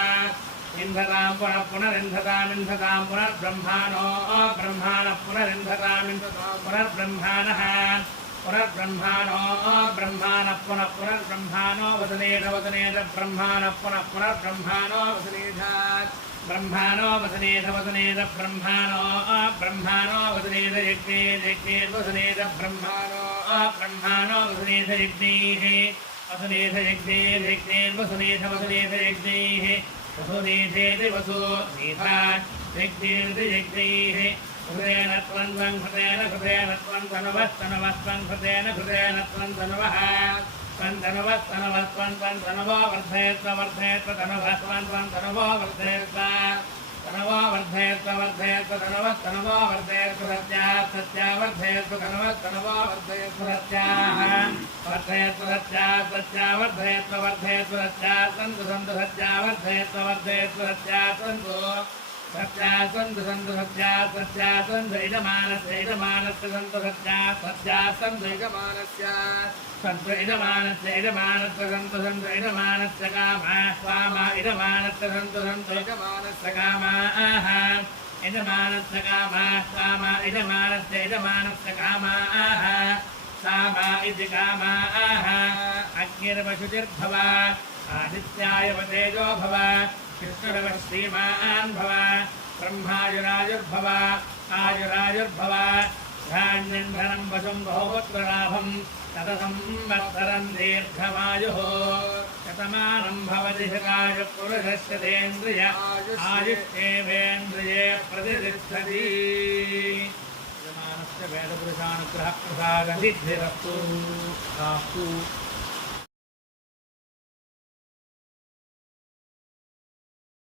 इन्धतां पुनः पुनरिन्धतामिन्धतां पुनर्ब्रह्माणो ब्रह्माणः पुनरिन्धतामिन्धतां पुनर्ब्रह्माणः पुनर्ब्रह्माणो ब्रह्माणः पुनः पुनर्ब्रह्माणो वदनेन वदनेन ब्रह्माणः पुनः पुनर्ब्रह्माणो वदनेन ब्रह्माणो वदनेन वदनेन ब्रह्माणो ब्रह्माणो वदनेन यज्ञे यज्ञेर्वदनेन ब्रह्माणो ब्रह्माणो वदनेन यज्ञैः वसनेन यज्ञेन यज्ञेर्वसनेन वदनेन यज्ञैः वसुनेथेति वसुनेथा यज्ञेर्ति यज्ञैः हृदयेन त्वं हृदयेन हृदयेन त्वं तनवस्तनवस्त्वं हृदयेन हृदयेन त्वं तनवः तनवस्तनवस्त्वं तनवो वर्धयत्व वर्धयत्व तनवस्त्वं तनवो वर्धयत्व तनवो वर्धयत्व वर्धयत्व तनवस्तनवो वर्धयत्व सत्यात् सत्यावर्धयत्व तनवस्तनवो वर्धयत्व सत्याः वर्धयत्व सत्यात् सत्यावर्धयत्व वर्धयत्व सत्यात् सन्तु सन्तु सत्यावर्धयत्व वर्धयत्व सत्यात् सन्तु सत्यासन्तु सन्तु सत्यात् सत्यात् सन्तु इदमानस्य सन्तु सत्यात् सत्यात् सन्तु इदमानस्य सन्तु इदमानस्य सन्तु सन्तु इदमानस्य कामाः कामा इदमानस्य सन्तु सन्तु इदमानस्य कामाः इदमानस्य कामाः कामा इदमानस्य कामाः सामा इति कामाः अग्निर्वशुचिर्भव आदित्याय तेजो भव कृष्णरवः श्रीमान् भव ब्रह्मायुरायुर्भव आयुरायुर्भव धान्यं धनं वशं बहुपुत्रलाभं शतसंवत्सरं दीर्घमायुः शतमानं भवति शतायुः पुरुषस्य तेन्द्रिय आयुष्येवेन्द्रिये प्रतिष्ठति यजमानस्य वेदपुरुषानुग्रहप्रसादसिद्धिरस्तु।